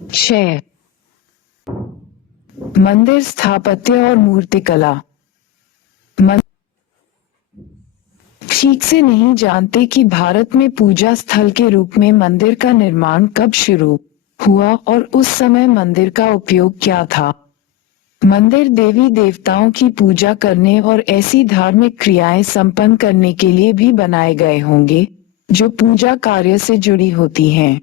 6. मंदिर स्थापत्य और मूर्तिकला। ठीक से नहीं जानते कि भारत में पूजा स्थल के रूप में मंदिर का निर्माण कब शुरू हुआ और उस समय मंदिर का उपयोग क्या था। मंदिर देवी देवताओं की पूजा करने और ऐसी धार्मिक क्रियाएं संपन्न करने के लिए भी बनाए गए होंगे जो पूजा कार्य से जुड़ी होती हैं।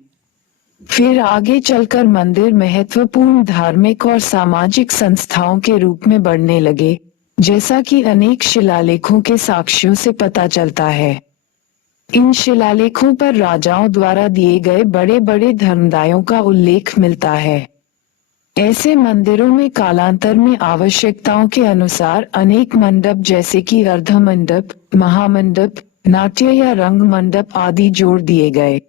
फिर आगे चलकर मंदिर महत्वपूर्ण धार्मिक और सामाजिक संस्थाओं के रूप में बढ़ने लगे, जैसा कि अनेक शिलालेखों के साक्ष्यों से पता चलता है। इन शिलालेखों पर राजाओं द्वारा दिए गए बड़े बड़े धर्मदायों का उल्लेख मिलता है। ऐसे मंदिरों में कालांतर में आवश्यकताओं के अनुसार अनेक मंडप जैसे कि अर्ध मंडप, महामंडप, नाट्य या रंग मंडप आदि जोड़ दिए गए।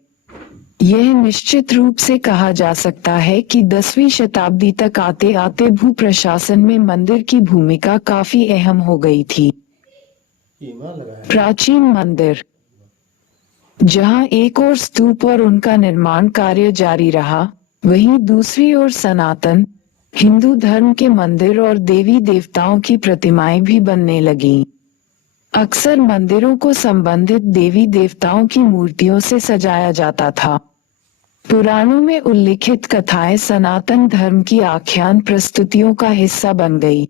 यह निश्चित रूप से कहा जा सकता है कि 10वीं शताब्दी तक आते आते भू प्रशासन में मंदिर की भूमिका काफी अहम हो गई थी। प्राचीन मंदिर, जहां एक ओर स्तूप और उनका निर्माण कार्य जारी रहा, वहीं दूसरी ओर सनातन हिंदू धर्म के मंदिर और देवी देवताओं की प्रतिमाएं भी बनने लगीं। अक्सर मंदिरों को संबंधित देवी देवताओं की मूर्तियों से सजाया जाता था। पुराणों में उल्लिखित कथाएं सनातन धर्म की आख्यान प्रस्तुतियों का हिस्सा बन गई।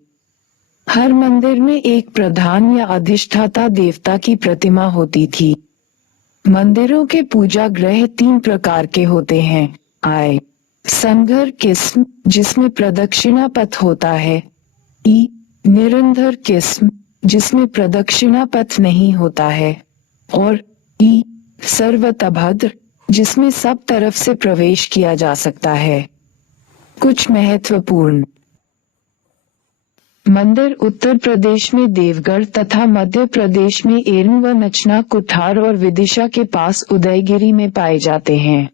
हर मंदिर में एक प्रधान या अधिष्ठाता देवता की प्रतिमा होती थी। मंदिरों के पूजा गृह 3 प्रकार के होते हैं। आय संघर किस्म, जिसमें प्रदक्षिणा पथ होता है। ई निरंतर किस्म, जिसमें प्रदक्षिणा पथ नहीं होता है। और ई सर्वतभद्र, जिसमें सब तरफ से प्रवेश किया जा सकता है। कुछ महत्वपूर्ण मंदिर उत्तर प्रदेश में देवगढ़ तथा मध्य प्रदेश में एरन व नचना कुठार और विदिशा के पास उदयगिरी में पाए जाते हैं।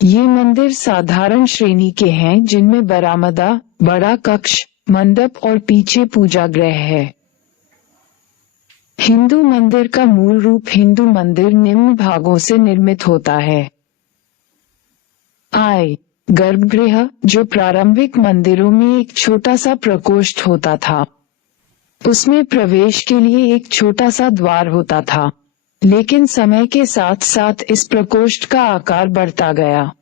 ये मंदिर साधारण श्रेणी के हैं जिनमें बरामदा, बड़ा कक्ष, मंडप और पीछे पूजा गृह है। हिंदू मंदिर का मूल रूप हिंदू मंदिर निम्न भागों से निर्मित होता है। आय गर्भगृह, जो प्रारंभिक मंदिरों में एक छोटा सा प्रकोष्ठ होता था। उसमें प्रवेश के लिए एक छोटा सा द्वार होता था, लेकिन समय के साथ साथ इस प्रकोष्ठ का आकार बढ़ता गया।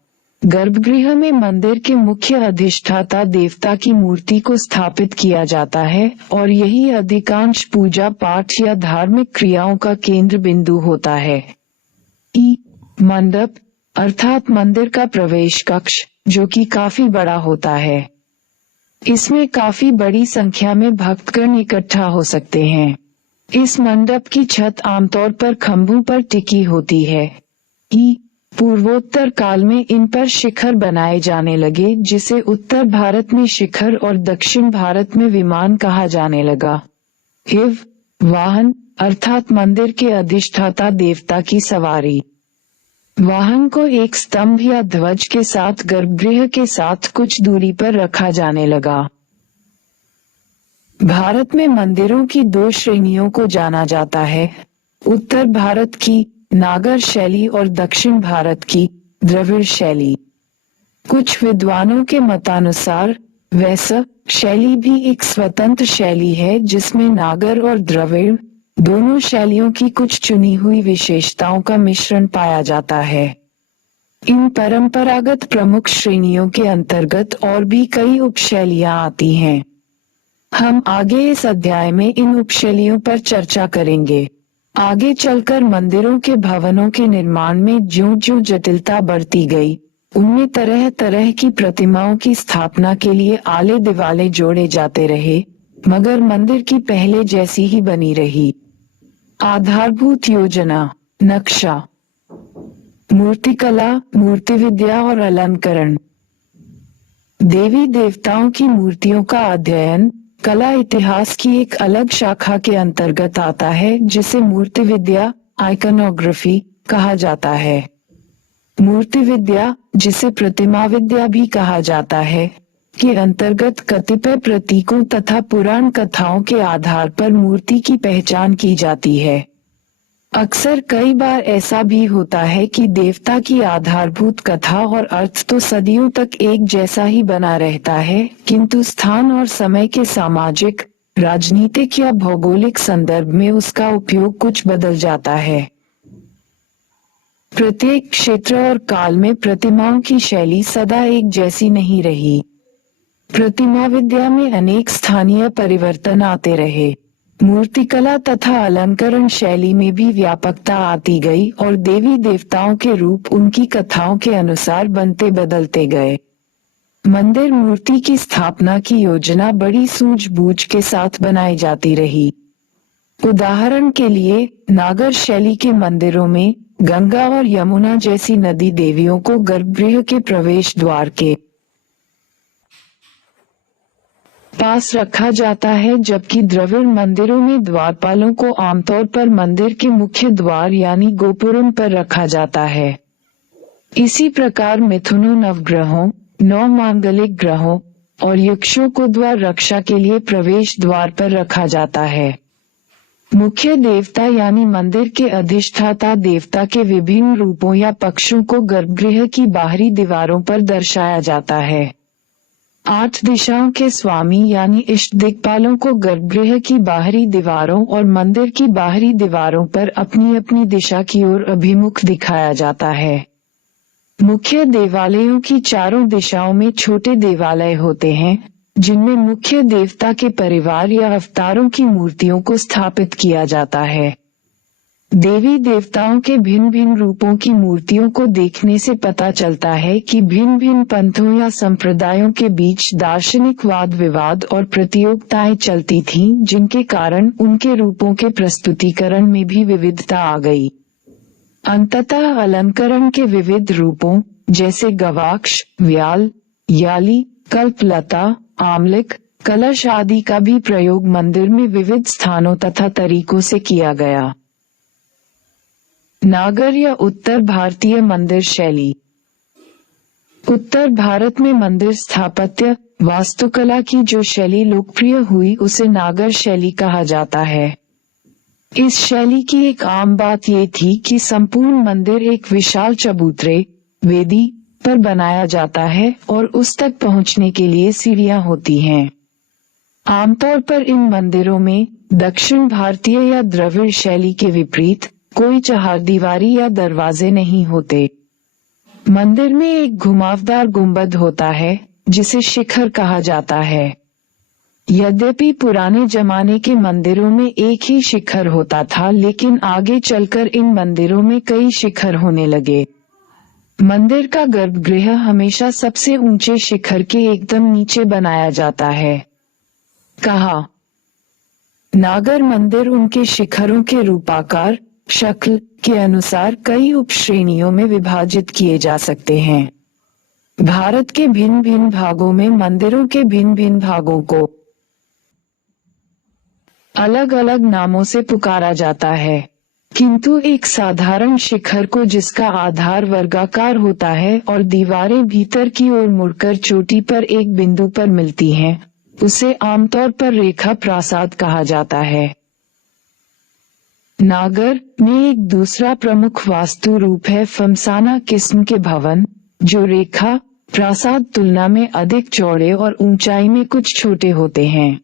गर्भगृह में मंदिर के मुख्य अधिष्ठाता देवता की मूर्ति को स्थापित किया जाता है और यही अधिकांश पूजा पाठ या धार्मिक क्रियाओं का केंद्र बिंदु होता है। ई मंडप अर्थात मंदिर का प्रवेश कक्ष, जो कि काफी बड़ा होता है। इसमें काफी बड़ी संख्या में भक्तगण इकट्ठा हो सकते हैं। इस मंडप की छत आमतौर पर खंभों पर टिकी होती है। पूर्वोत्तर काल में इन पर शिखर बनाए जाने लगे, जिसे उत्तर भारत में शिखर और दक्षिण भारत में विमान कहा जाने लगा। वाहन अर्थात मंदिर के अधिष्ठाता देवता की सवारी। वाहन को एक स्तंभ या ध्वज के साथ गर्भगृह के साथ कुछ दूरी पर रखा जाने लगा। भारत में मंदिरों की 2 श्रेणियों को जाना जाता है, उत्तर भारत की नागर शैली और दक्षिण भारत की द्रविड़ शैली। कुछ विद्वानों के मतानुसार वैश्य शैली भी एक स्वतंत्र शैली है, जिसमें नागर और द्रविड़ दोनों शैलियों की कुछ चुनी हुई विशेषताओं का मिश्रण पाया जाता है। इन परंपरागत प्रमुख श्रेणियों के अंतर्गत और भी कई उपशैलियां आती हैं। हम आगे इस अध्याय में इन उपशैलियों पर चर्चा करेंगे। आगे चलकर मंदिरों के भवनों के निर्माण में ज्यों-ज्यों जटिलता बढ़ती गई, उनमें तरह तरह की प्रतिमाओं की स्थापना के लिए आले दिवाले जोड़े जाते रहे, मगर मंदिर की पहले जैसी ही बनी रही। आधारभूत योजना, नक्शा, मूर्तिकला, मूर्ति विद्या और अलंकरण। देवी देवताओं की मूर्तियों का अध्ययन कला इतिहास की एक अलग शाखा के अंतर्गत आता है, जिसे मूर्ति विद्या आइकनोग्राफी कहा जाता है। मूर्ति विद्या, जिसे प्रतिमा विद्या भी कहा जाता है, के अंतर्गत कतिपय प्रतीकों तथा पुराण कथाओं के आधार पर मूर्ति की पहचान की जाती है। अक्सर कई बार ऐसा भी होता है कि देवता की आधारभूत कथा और अर्थ तो सदियों तक एक जैसा ही बना रहता है, किंतु स्थान और समय के सामाजिक, राजनीतिक या भौगोलिक संदर्भ में उसका उपयोग कुछ बदल जाता है। प्रत्येक क्षेत्र और काल में प्रतिमाओं की शैली सदा एक जैसी नहीं रही। प्रतिमा विद्या में अनेक स्थानीय परिवर्तन आते रहे। मूर्तिकला तथा अलंकरण शैली में भी व्यापकता आती गई और देवी देवताओं के रूप उनकी कथाओं के अनुसार बनते बदलते गए। मंदिर मूर्ति की स्थापना की योजना बड़ी सूझबूझ के साथ बनाई जाती रही। उदाहरण के लिए नागर शैली के मंदिरों में गंगा और यमुना जैसी नदी देवियों को गर्भगृह के प्रवेश द्वार के पास रखा जाता है, जबकि द्रविड़ मंदिरों में द्वारपालों को आमतौर पर मंदिर के मुख्य द्वार यानी गोपुरम पर रखा जाता है। इसी प्रकार मिथुनों नवग्रहों, 9 मांगलिक ग्रहों और यक्षों को द्वार रक्षा के लिए प्रवेश द्वार पर रखा जाता है। मुख्य देवता यानी मंदिर के अधिष्ठाता देवता के विभिन्न रूपों या पक्षों को गर्भगृह की बाहरी दीवारों पर दर्शाया जाता है। 8 दिशाओं के स्वामी यानी इष्ट दिक्पालों को गर्भगृह की बाहरी दीवारों और मंदिर की बाहरी दीवारों पर अपनी अपनी दिशा की ओर अभिमुख दिखाया जाता है। मुख्य देवालयों की चारों दिशाओं में छोटे देवालय होते हैं, जिनमें मुख्य देवता के परिवार या अवतारों की मूर्तियों को स्थापित किया जाता है। देवी देवताओं के भिन्न भिन्न रूपों की मूर्तियों को देखने से पता चलता है कि भिन्न भिन्न पंथों या संप्रदायों के बीच दार्शनिक वाद विवाद और प्रतियोगिताएं चलती थीं, जिनके कारण उनके रूपों के प्रस्तुतिकरण में भी विविधता आ गई। अंततः अलंकरण के विविध रूपों जैसे गवाक्ष, व्याल, याली, कल्पलता, आमलिक, कलश आदि का भी प्रयोग मंदिर में विविध स्थानों तथा तरीकों से किया गया। नागर या उत्तर भारतीय मंदिर शैली। उत्तर भारत में मंदिर स्थापत्य वास्तुकला की जो शैली लोकप्रिय हुई उसे नागर शैली कहा जाता है। इस शैली की एक आम बात ये थी कि संपूर्ण मंदिर एक विशाल चबूतरे वेदी पर बनाया जाता है और उस तक पहुंचने के लिए सीढ़ियां होती हैं। आमतौर पर इन मंदिरों में दक्षिण भारतीय या द्रविड़ शैली के विपरीत कोई चहारदीवारी या दरवाजे नहीं होते। मंदिर में एक घुमावदार गुंबद होता है जिसे शिखर कहा जाता है। यद्यपि पुराने जमाने के मंदिरों में एक ही शिखर होता था, लेकिन आगे चलकर इन मंदिरों में कई शिखर होने लगे। मंदिर का गर्भगृह हमेशा सबसे ऊंचे शिखर के एकदम नीचे बनाया जाता है। कहा नागर मंदिर उनके शिखरों के रूपाकार शक्ल के अनुसार कई उपश्रेणियों में विभाजित किए जा सकते हैं। भारत के भिन्न भिन्न भागों में मंदिरों के भिन्न भिन्न भागों को अलग अलग नामों से पुकारा जाता है, किंतु एक साधारण शिखर को जिसका आधार वर्गाकार होता है और दीवारें भीतर की ओर मुड़कर चोटी पर एक बिंदु पर मिलती हैं, उसे आमतौर पर रेखा प्रासाद कहा जाता है। नागर में एक दूसरा प्रमुख वास्तु रूप है फमसाना किस्म के भवन, जो रेखा प्रासाद तुलना में अधिक चौड़े और ऊंचाई में कुछ छोटे होते हैं।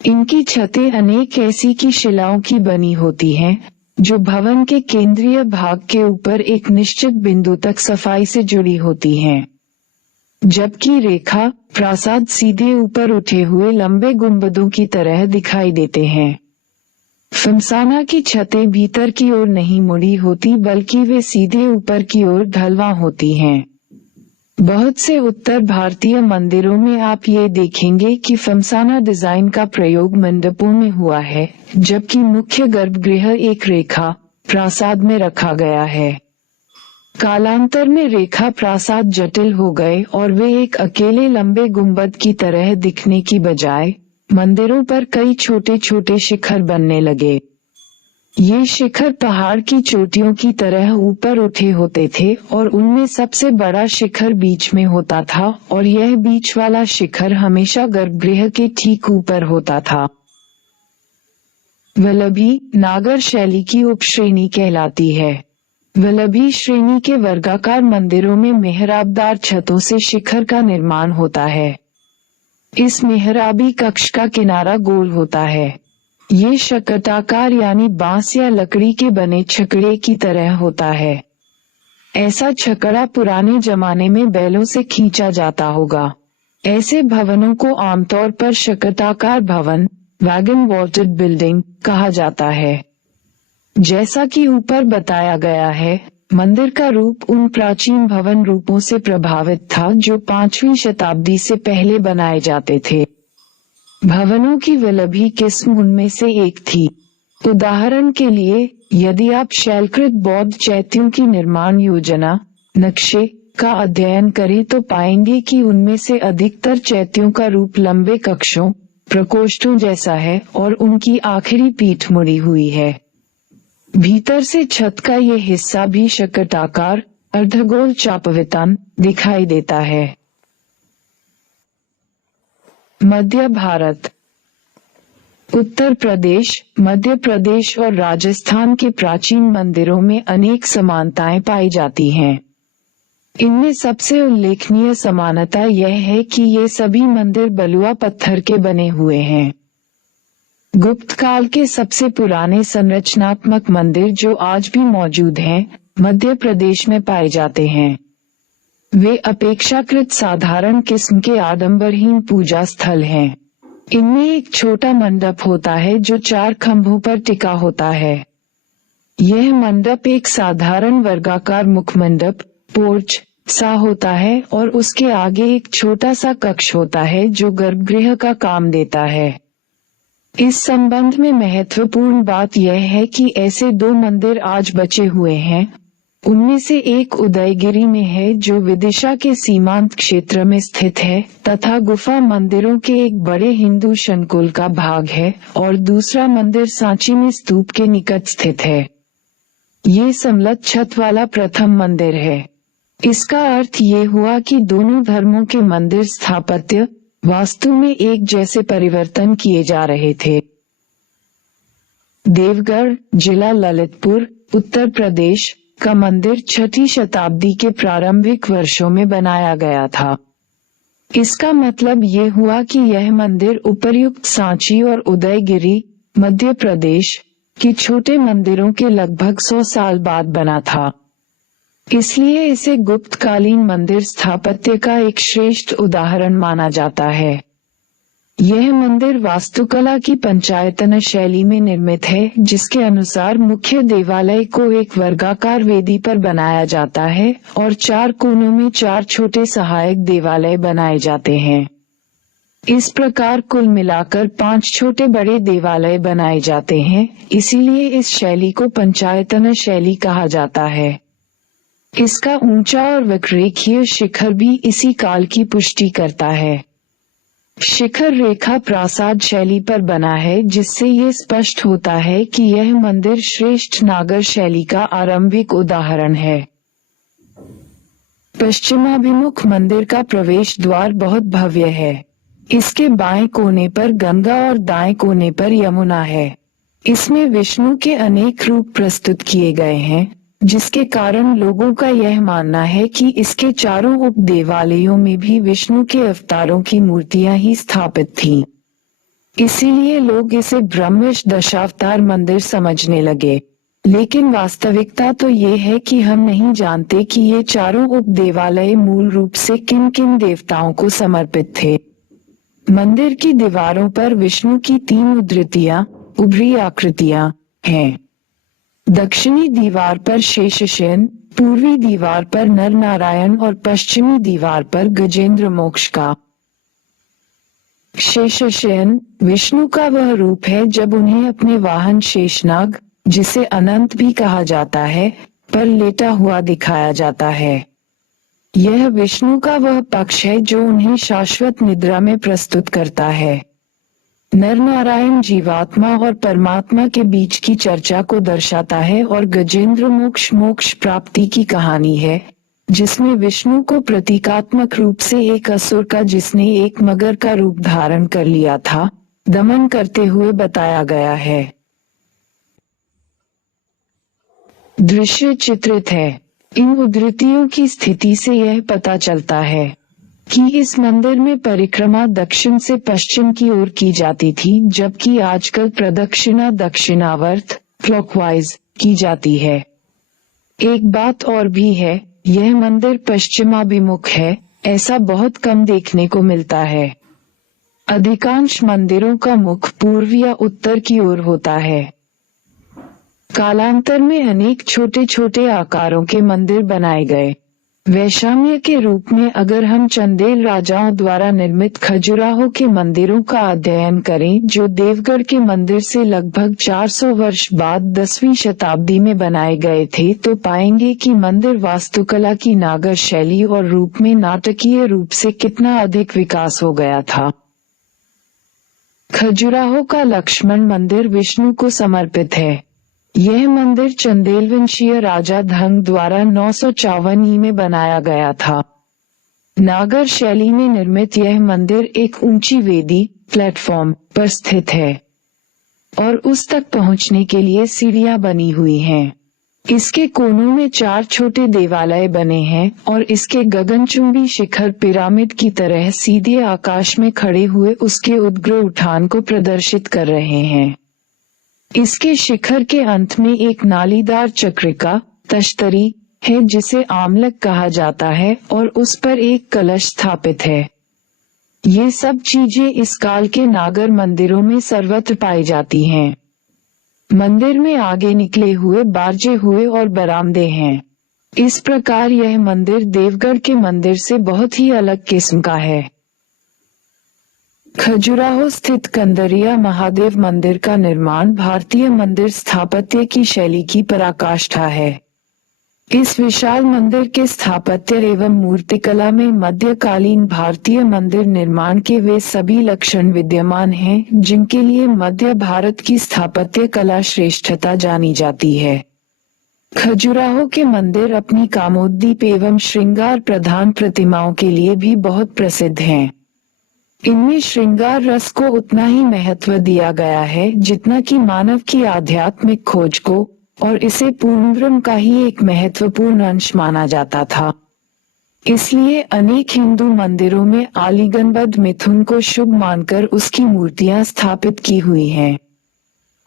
इनकी छतें अनेक ऐसी की शिलाओं की बनी होती हैं, जो भवन के केंद्रीय भाग के ऊपर एक निश्चित बिंदु तक सफाई से जुड़ी होती हैं, जबकि रेखा प्रासाद सीधे ऊपर उठे हुए लंबे गुंबदों की तरह दिखाई देते हैं। फमसाना की छतें भीतर की ओर नहीं मुड़ी होती, बल्कि वे सीधे ऊपर की ओर ढलवां होती हैं। बहुत से उत्तर भारतीय मंदिरों में आप ये देखेंगे कि फमसाना डिजाइन का प्रयोग मंडपों में हुआ है, जबकि मुख्य गर्भगृह एक रेखा प्रासाद में रखा गया है। कालांतर में रेखा प्रासाद जटिल हो गए और वे एक अकेले लंबे गुंबद की तरह दिखने की बजाय मंदिरों पर कई छोटे छोटे शिखर बनने लगे। ये शिखर पहाड़ की चोटियों की तरह ऊपर उठे होते थे और उनमें सबसे बड़ा शिखर बीच में होता था, और यह बीच वाला शिखर हमेशा गर्भगृह के ठीक ऊपर होता था। वल्लभी नागर शैली की उपश्रेणी कहलाती है। वल्लभी श्रेणी के वर्गाकार मंदिरों में मेहराबदार छतों से शिखर का निर्माण होता है। इस मेहराबी कक्ष का किनारा गोल होता है। ये शकटाकार यानी बांस या लकड़ी के बने छकड़े की तरह होता है। ऐसा छकड़ा पुराने जमाने में बैलों से खींचा जाता होगा। ऐसे भवनों को आमतौर पर शकटाकार भवन, वैगन वॉल्टेड बिल्डिंग कहा जाता है। जैसा कि ऊपर बताया गया है, मंदिर का रूप उन प्राचीन भवन रूपों से प्रभावित था जो 5वीं शताब्दी से पहले बनाए जाते थे। भवनों की वल्लभी किस्म उनमें से एक थी। उदाहरण के लिए, यदि आप शैलकृत बौद्ध चैत्यों की निर्माण योजना नक्शे का अध्ययन करें तो पाएंगे कि उनमें से अधिकतर चैत्यों का रूप लंबे कक्षों, प्रकोष्ठों जैसा है और उनकी आखिरी पीठ मुड़ी हुई है। भीतर से छत का ये हिस्सा भी शकटाकार, अर्धगोल चापवितान दिखाई देता है। मध्य भारत। उत्तर प्रदेश, मध्य प्रदेश और राजस्थान के प्राचीन मंदिरों में अनेक समानताएं पाई जाती हैं। इनमें सबसे उल्लेखनीय समानता यह है कि ये सभी मंदिर बलुआ पत्थर के बने हुए हैं। गुप्त काल के सबसे पुराने संरचनात्मक मंदिर जो आज भी मौजूद हैं, मध्य प्रदेश में पाए जाते हैं। वे अपेक्षाकृत साधारण किस्म के आडंबरहीन पूजा स्थल हैं। इनमें एक छोटा मंडप होता है जो 4 खंभों पर टिका होता है। यह मंडप एक साधारण वर्गाकार मुखमंडप, पोर्च सा होता है और उसके आगे एक छोटा सा कक्ष होता है जो गर्भगृह का काम देता है। इस संबंध में महत्वपूर्ण बात यह है कि ऐसे 2 मंदिर आज बचे हुए हैं। उनमें से एक उदयगिरी में है जो विदिशा के सीमांत क्षेत्र में स्थित है तथा गुफा मंदिरों के एक बड़े हिंदू संकुल का भाग है, और दूसरा मंदिर सांची में स्तूप के निकट स्थित है। ये समतल छत वाला प्रथम मंदिर है। इसका अर्थ ये हुआ कि दोनों धर्मों के मंदिर स्थापत्य वास्तु में एक जैसे परिवर्तन किए जा रहे थे। देवगढ़, जिला ललितपुर, उत्तर प्रदेश का मंदिर 6वीं शताब्दी के प्रारंभिक वर्षों में बनाया गया था। इसका मतलब ये हुआ कि यह मंदिर उपर्युक्त सांची और उदयगिरी, मध्य प्रदेश के छोटे मंदिरों के लगभग 100 साल बाद बना था। इसलिए इसे गुप्तकालीन मंदिर स्थापत्य का एक श्रेष्ठ उदाहरण माना जाता है। यह मंदिर वास्तुकला की पंचायतन शैली में निर्मित है, जिसके अनुसार मुख्य देवालय को एक वर्गाकार वेदी पर बनाया जाता है और 4 कोनों में 4 छोटे सहायक देवालय बनाए जाते हैं। इस प्रकार कुल मिलाकर 5 छोटे बड़े देवालय बनाए जाते हैं, इसीलिए इस शैली को पंचायतन शैली कहा जाता है। इसका ऊंचा और वक्रेखीय शिखर भी इसी काल की पुष्टि करता है। शिखर रेखा प्रासाद शैली पर बना है, जिससे ये स्पष्ट होता है कि यह मंदिर श्रेष्ठ नागर शैली का आरंभिक उदाहरण है। पश्चिमाभिमुख मंदिर का प्रवेश द्वार बहुत भव्य है। इसके बाएं कोने पर गंगा और दाएं कोने पर यमुना है। इसमें विष्णु के अनेक रूप प्रस्तुत किए गए हैं, जिसके कारण लोगों का यह मानना है कि इसके चारों उप देवालयों में भी विष्णु के अवतारों की मूर्तियां ही स्थापित थीं। इसीलिए लोग इसे ब्रह्मश दशावतार मंदिर समझने लगे। लेकिन वास्तविकता तो ये है कि हम नहीं जानते कि ये चारों उप देवालय मूल रूप से किन किन देवताओं को समर्पित थे। मंदिर की दीवारों पर विष्णु की 3 उद्धृतियां, उभरी आकृतियां हैं। दक्षिणी दीवार पर शेषशयन, पूर्वी दीवार पर नर नारायण और पश्चिमी दीवार पर गजेंद्र मोक्ष का। शेषशयन विष्णु का वह रूप है जब उन्हें अपने वाहन शेषनाग, जिसे अनंत भी कहा जाता है, पर लेटा हुआ दिखाया जाता है। यह विष्णु का वह पक्ष है जो उन्हें शाश्वत निद्रा में प्रस्तुत करता है। नर नारायण जीवात्मा और परमात्मा के बीच की चर्चा को दर्शाता है और गजेंद्र मोक्ष प्राप्ति की कहानी है, जिसमें विष्णु को प्रतीकात्मक रूप से एक असुर का, जिसने एक मगर का रूप धारण कर लिया था, दमन करते हुए बताया गया है। दृश्य चित्रित है। इन उद्धृतियों की स्थिति से यह पता चलता है कि इस मंदिर में परिक्रमा दक्षिण से पश्चिम की ओर की जाती थी, जबकि आजकल प्रदक्षिणा दक्षिणावर्त क्लॉकवाइज की जाती है। एक बात और भी है, यह मंदिर पश्चिमाभिमुख है। ऐसा बहुत कम देखने को मिलता है। अधिकांश मंदिरों का मुख पूर्व या उत्तर की ओर होता है। कालांतर में अनेक छोटे छोटे आकारों के मंदिर बनाए गए। वैषम्य के रूप में अगर हम चंदेल राजाओं द्वारा निर्मित खजुराहो के मंदिरों का अध्ययन करें, जो देवगढ़ के मंदिर से लगभग 400 वर्ष बाद 10वीं शताब्दी में बनाए गए थे, तो पाएंगे कि मंदिर वास्तुकला की नागर शैली और रूप में नाटकीय रूप से कितना अधिक विकास हो गया था। खजुराहो का लक्ष्मण मंदिर विष्णु को समर्पित है। यह मंदिर चंदेलवंशीय राजा धंग द्वारा 954 ई में बनाया गया था। नागर शैली में निर्मित यह मंदिर एक ऊंची वेदी प्लेटफॉर्म पर स्थित है और उस तक पहुंचने के लिए सीढ़ियां बनी हुई हैं। इसके कोनों में 4 छोटे देवालय बने हैं और इसके गगनचुंबी शिखर पिरामिड की तरह सीधे आकाश में खड़े हुए उसके उद्ग्र उठान को प्रदर्शित कर रहे हैं। इसके शिखर के अंत में एक नालीदार चक्रिका तश्तरी है जिसे आमलक कहा जाता है और उस पर एक कलश स्थापित है। ये सब चीजें इस काल के नागर मंदिरों में सर्वत्र पाई जाती हैं। मंदिर में आगे निकले हुए बारजे हुए और बरामदे हैं। इस प्रकार यह मंदिर देवगढ़ के मंदिर से बहुत ही अलग किस्म का है। खजुराहो स्थित कंदरिया महादेव मंदिर का निर्माण भारतीय मंदिर स्थापत्य की शैली की पराकाष्ठा है। इस विशाल मंदिर के स्थापत्य एवं मूर्तिकला में मध्यकालीन भारतीय मंदिर निर्माण के वे सभी लक्षण विद्यमान हैं जिनके लिए मध्य भारत की स्थापत्य कला श्रेष्ठता जानी जाती है। खजुराहो के मंदिर अपनी कामोद्दीप एवं श्रृंगार प्रधान प्रतिमाओं के लिए भी बहुत प्रसिद्ध हैं। इनमें श्रृंगार रस को उतना ही महत्व दिया गया है जितना कि मानव की आध्यात्मिक खोज को, और इसे पूर्णब्रह्म का ही एक महत्वपूर्ण अंश माना जाता था। इसलिए अनेक हिंदू मंदिरों में आलिंगनबद्ध मिथुन को शुभ मानकर उसकी मूर्तियां स्थापित की हुई हैं।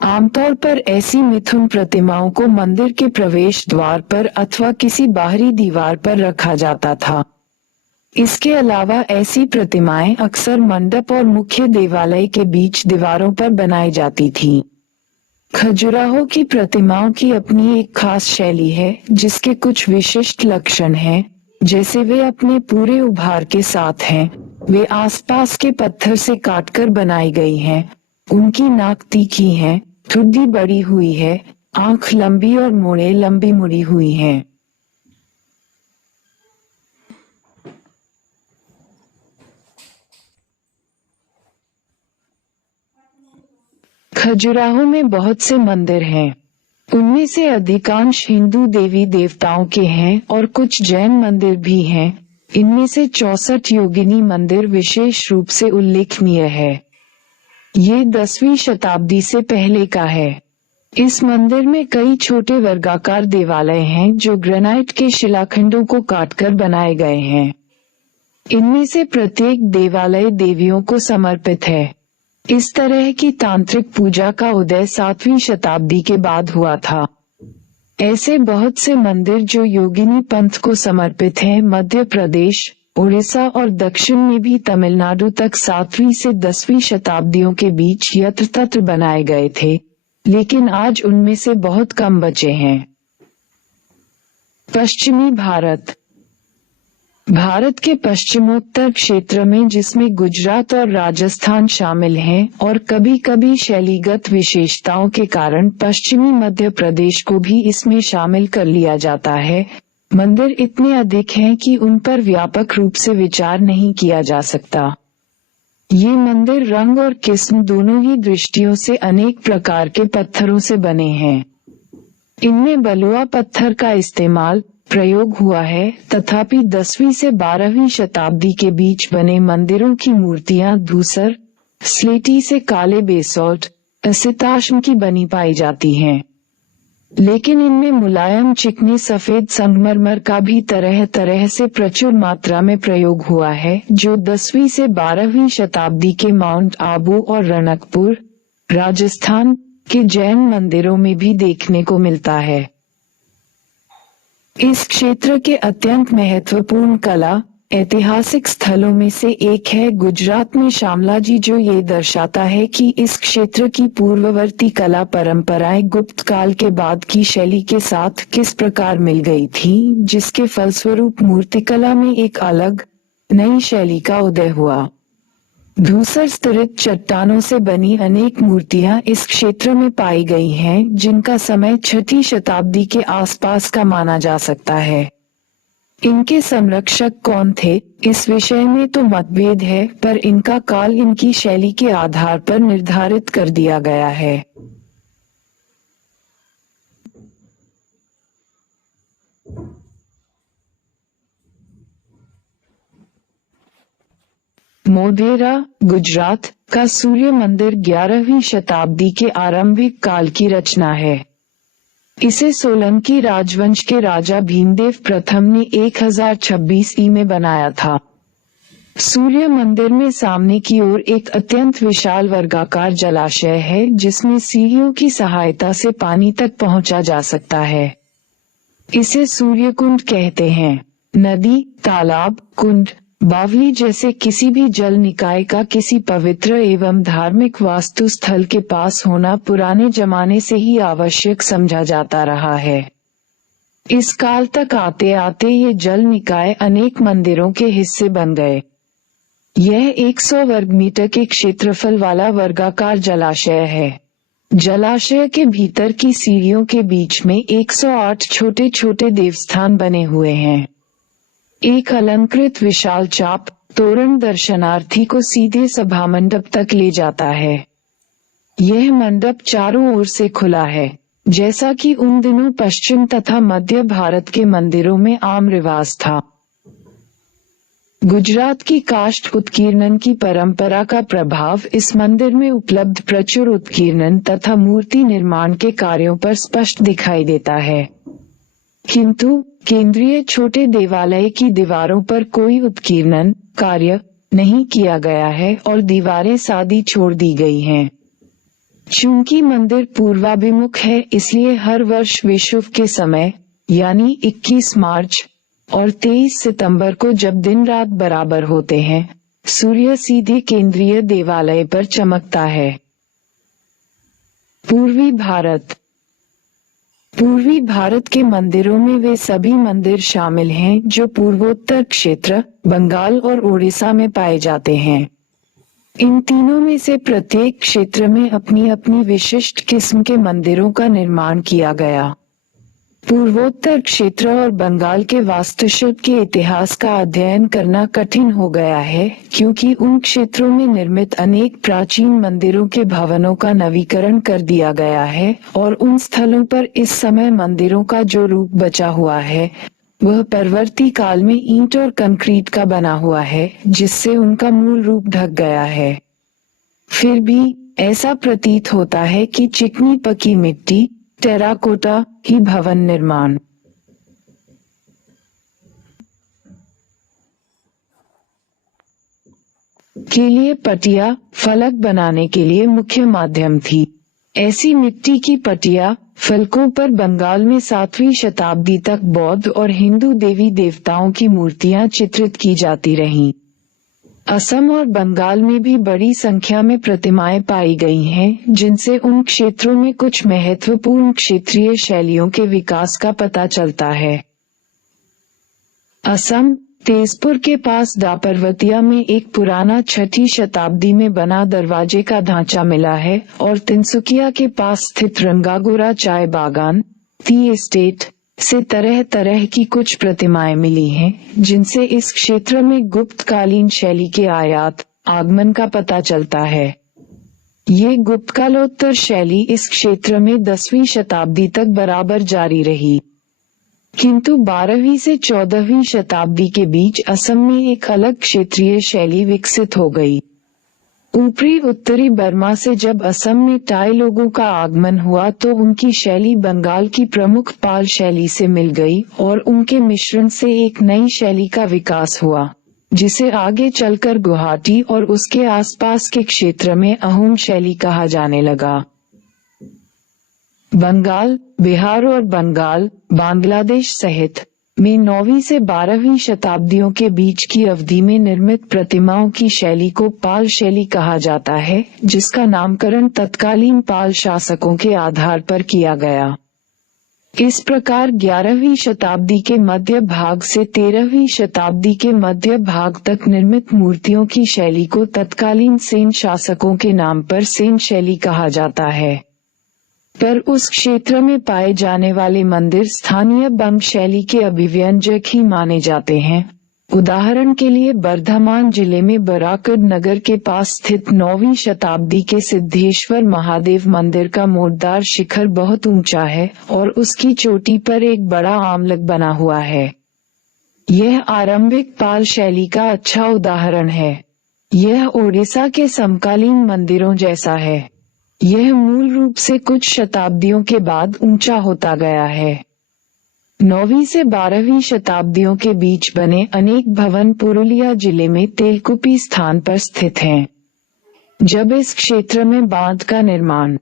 आमतौर पर ऐसी मिथुन प्रतिमाओं को मंदिर के प्रवेश द्वार पर अथवा किसी बाहरी दीवार पर रखा जाता था। इसके अलावा ऐसी प्रतिमाएं अक्सर मंडप और मुख्य देवालय के बीच दीवारों पर बनाई जाती थीं। खजुराहो की प्रतिमाओं की अपनी एक खास शैली है जिसके कुछ विशिष्ट लक्षण हैं, जैसे वे अपने पूरे उभार के साथ हैं, वे आसपास के पत्थर से काटकर बनाई गई हैं, उनकी नाक तीखी है, ठुड्डी बड़ी हुई है, आंख लंबी और मोड़े लंबी मुड़ी हुई हैं। खजुराहो में बहुत से मंदिर हैं। उनमें से अधिकांश हिंदू देवी देवताओं के हैं और कुछ जैन मंदिर भी हैं। इनमें से 64 योगिनी मंदिर विशेष रूप से उल्लेखनीय है। ये 10वीं शताब्दी से पहले का है। इस मंदिर में कई छोटे वर्गाकार देवालय हैं जो ग्रेनाइट के शिलाखंडों को काटकर बनाए गए हैं। इनमें से प्रत्येक देवालय देवियों को समर्पित है। इस तरह की तांत्रिक पूजा का उदय 7वीं शताब्दी के बाद हुआ था। ऐसे बहुत से मंदिर जो योगिनी पंथ को समर्पित हैं मध्य प्रदेश, उड़ीसा और दक्षिण में भी तमिलनाडु तक 7वीं से 10वीं शताब्दियों के बीच यत्र तत्र बनाए गए थे, लेकिन आज उनमें से बहुत कम बचे हैं। पश्चिमी भारत भारत के पश्चिमोत्तर क्षेत्र में, जिसमें गुजरात और राजस्थान शामिल हैं, और कभी कभी शैलीगत विशेषताओं के कारण पश्चिमी मध्य प्रदेश को भी इसमें शामिल कर लिया जाता है, मंदिर इतने अधिक हैं कि उन पर व्यापक रूप से विचार नहीं किया जा सकता। ये मंदिर रंग और किस्म दोनों ही दृष्टियों से अनेक प्रकार के पत्थरों से बने हैं। इनमें बलुआ पत्थर का इस्तेमाल प्रयोग हुआ है, तथापि 10वीं से 12वीं शताब्दी के बीच बने मंदिरों की मूर्तियां धूसर, स्लेटी से काले बेसॉल्ट, असिताश्म की बनी पाई जाती हैं। लेकिन इनमें मुलायम चिकनी सफेद संगमरमर का भी तरह तरह से प्रचुर मात्रा में प्रयोग हुआ है, जो 10वीं से 12वीं शताब्दी के माउंट आबू और रणकपुर, राजस्थान के जैन मंदिरों में भी देखने को मिलता है। इस क्षेत्र के अत्यंत महत्वपूर्ण कला ऐतिहासिक स्थलों में से एक है गुजरात में शामलाजी, जो ये दर्शाता है कि इस क्षेत्र की पूर्ववर्ती कला परंपराएं गुप्त काल के बाद की शैली के साथ किस प्रकार मिल गई थी, जिसके फलस्वरूप मूर्तिकला में एक अलग नई शैली का उदय हुआ। धूसर स्तरित चट्टानों से बनी अनेक मूर्तियां इस क्षेत्र में पाई गई हैं, जिनका समय 6वीं शताब्दी के आसपास का माना जा सकता है। इनके संरक्षक कौन थे, इस विषय में तो मतभेद है, पर इनका काल इनकी शैली के आधार पर निर्धारित कर दिया गया है। मोढेरा, गुजरात का सूर्य मंदिर 11वीं शताब्दी के आरंभिक काल की रचना है। इसे सोलंकी राजवंश के राजा भीमदेव प्रथम ने 1026 ई में बनाया था। सूर्य मंदिर में सामने की ओर एक अत्यंत विशाल वर्गाकार जलाशय है, जिसमें सीढ़ियों की सहायता से पानी तक पहुंचा जा सकता है। इसे सूर्य कुंड कहते हैं। नदी, तालाब, कुंड, बावली जैसे किसी भी जल निकाय का किसी पवित्र एवं धार्मिक वास्तु स्थल के पास होना पुराने जमाने से ही आवश्यक समझा जाता रहा है। इस काल तक आते आते ये जल निकाय अनेक मंदिरों के हिस्से बन गए। यह 100 वर्ग मीटर के क्षेत्रफल वाला वर्गाकार जलाशय है। जलाशय के भीतर की सीढ़ियों के बीच में 108 छोटे छोटे देवस्थान बने हुए हैं। एक अलंकृत विशाल चाप तोरण दर्शनार्थी को सीधे सभा मंडप तक ले जाता है। यह मंडप चारों ओर से खुला है, जैसा कि उन दिनों पश्चिम तथा मध्य भारत के मंदिरों में आम रिवाज था। गुजरात की काष्ठ उत्कीर्णन की परंपरा का प्रभाव इस मंदिर में उपलब्ध प्रचुर उत्कीर्णन तथा मूर्ति निर्माण के कार्यों पर स्पष्ट दिखाई देता है। किंतु केंद्रीय छोटे देवालय की दीवारों पर कोई उत्कीर्णन कार्य नहीं किया गया है और दीवारें सादी छोड़ दी गई हैं। चूंकि मंदिर पूर्वाभिमुख है, इसलिए हर वर्ष विषुव के समय यानी 21 मार्च और 23 सितंबर को जब दिन रात बराबर होते हैं, सूर्य सीधे केंद्रीय देवालय पर चमकता है। पूर्वी भारत। पूर्वी भारत के मंदिरों में वे सभी मंदिर शामिल हैं जो पूर्वोत्तर क्षेत्र, बंगाल और ओडिशा में पाए जाते हैं। इन तीनों में से प्रत्येक क्षेत्र में अपनी अपनी विशिष्ट किस्म के मंदिरों का निर्माण किया गया। पूर्वोत्तर क्षेत्र और बंगाल के वास्तुशिल्प के इतिहास का अध्ययन करना कठिन हो गया है, क्योंकि उन क्षेत्रों में निर्मित अनेक प्राचीन मंदिरों के भवनों का नवीकरण कर दिया गया है और उन स्थलों पर इस समय मंदिरों का जो रूप बचा हुआ है वह परवर्ती काल में ईंट और कंक्रीट का बना हुआ है, जिससे उनका मूल रूप ढक गया है। फिर भी ऐसा प्रतीत होता है कि चिकनी पकी मिट्टी, टेराकोटा ही भवन निर्माण के लिए पटिया फलक बनाने के लिए मुख्य माध्यम थी। ऐसी मिट्टी की पटिया फलकों पर बंगाल में 7वीं शताब्दी तक बौद्ध और हिंदू देवी देवताओं की मूर्तियां चित्रित की जाती रहीं। असम और बंगाल में भी बड़ी संख्या में प्रतिमाएं पाई गई हैं, जिनसे उन क्षेत्रों में कुछ महत्वपूर्ण क्षेत्रीय शैलियों के विकास का पता चलता है। असम तेजपुर के पास दापरवतिया में एक पुराना 6वीं शताब्दी में बना दरवाजे का ढांचा मिला है और तिनसुकिया के पास स्थित रंगागोरा चाय बागान टी एस्टेट से तरह तरह की कुछ प्रतिमाएं मिली हैं, जिनसे इस क्षेत्र में गुप्तकालीन शैली के आयात आगमन का पता चलता है। ये गुप्तकालोत्तर शैली इस क्षेत्र में 10वीं शताब्दी तक बराबर जारी रही, किंतु 12वीं से 14वीं शताब्दी के बीच असम में एक अलग क्षेत्रीय शैली विकसित हो गई। ऊपरी उत्तरी बर्मा से जब असम में टाई लोगों का आगमन हुआ तो उनकी शैली बंगाल की प्रमुख पाल शैली से मिल गई और उनके मिश्रण से एक नई शैली का विकास हुआ, जिसे आगे चलकर गुवाहाटी और उसके आसपास के क्षेत्र में अहोम शैली कहा जाने लगा। बंगाल, बिहार और बंगाल, बांग्लादेश सहित में 9वीं से 12वीं शताब्दियों के बीच की अवधि में निर्मित प्रतिमाओं की शैली को पाल शैली कहा जाता है, जिसका नामकरण तत्कालीन पाल शासकों के आधार पर किया गया। इस प्रकार 11वीं शताब्दी के मध्य भाग से 13वीं शताब्दी के मध्य भाग तक निर्मित मूर्तियों की शैली को तत्कालीन सेन शासकों के नाम पर सेन शैली कहा जाता है। पर उस क्षेत्र में पाए जाने वाले मंदिर स्थानीय बंग शैली के अभिव्यंजक ही माने जाते हैं। उदाहरण के लिए बर्धमान जिले में बराकड नगर के पास स्थित 9वीं शताब्दी के सिद्धेश्वर महादेव मंदिर का मोड़दार शिखर बहुत ऊंचा है और उसकी चोटी पर एक बड़ा आमलक बना हुआ है। यह आरंभिक पाल शैली का अच्छा उदाहरण है। यह ओडिशा के समकालीन मंदिरों जैसा है। यह मूल रूप से कुछ शताब्दियों के बाद ऊंचा होता गया है। 9वीं से 12वीं शताब्दियों के बीच बने अनेक भवन पुरुलिया जिले में तेलकुपी स्थान पर स्थित हैं। जब इस क्षेत्र में बांध का निर्माण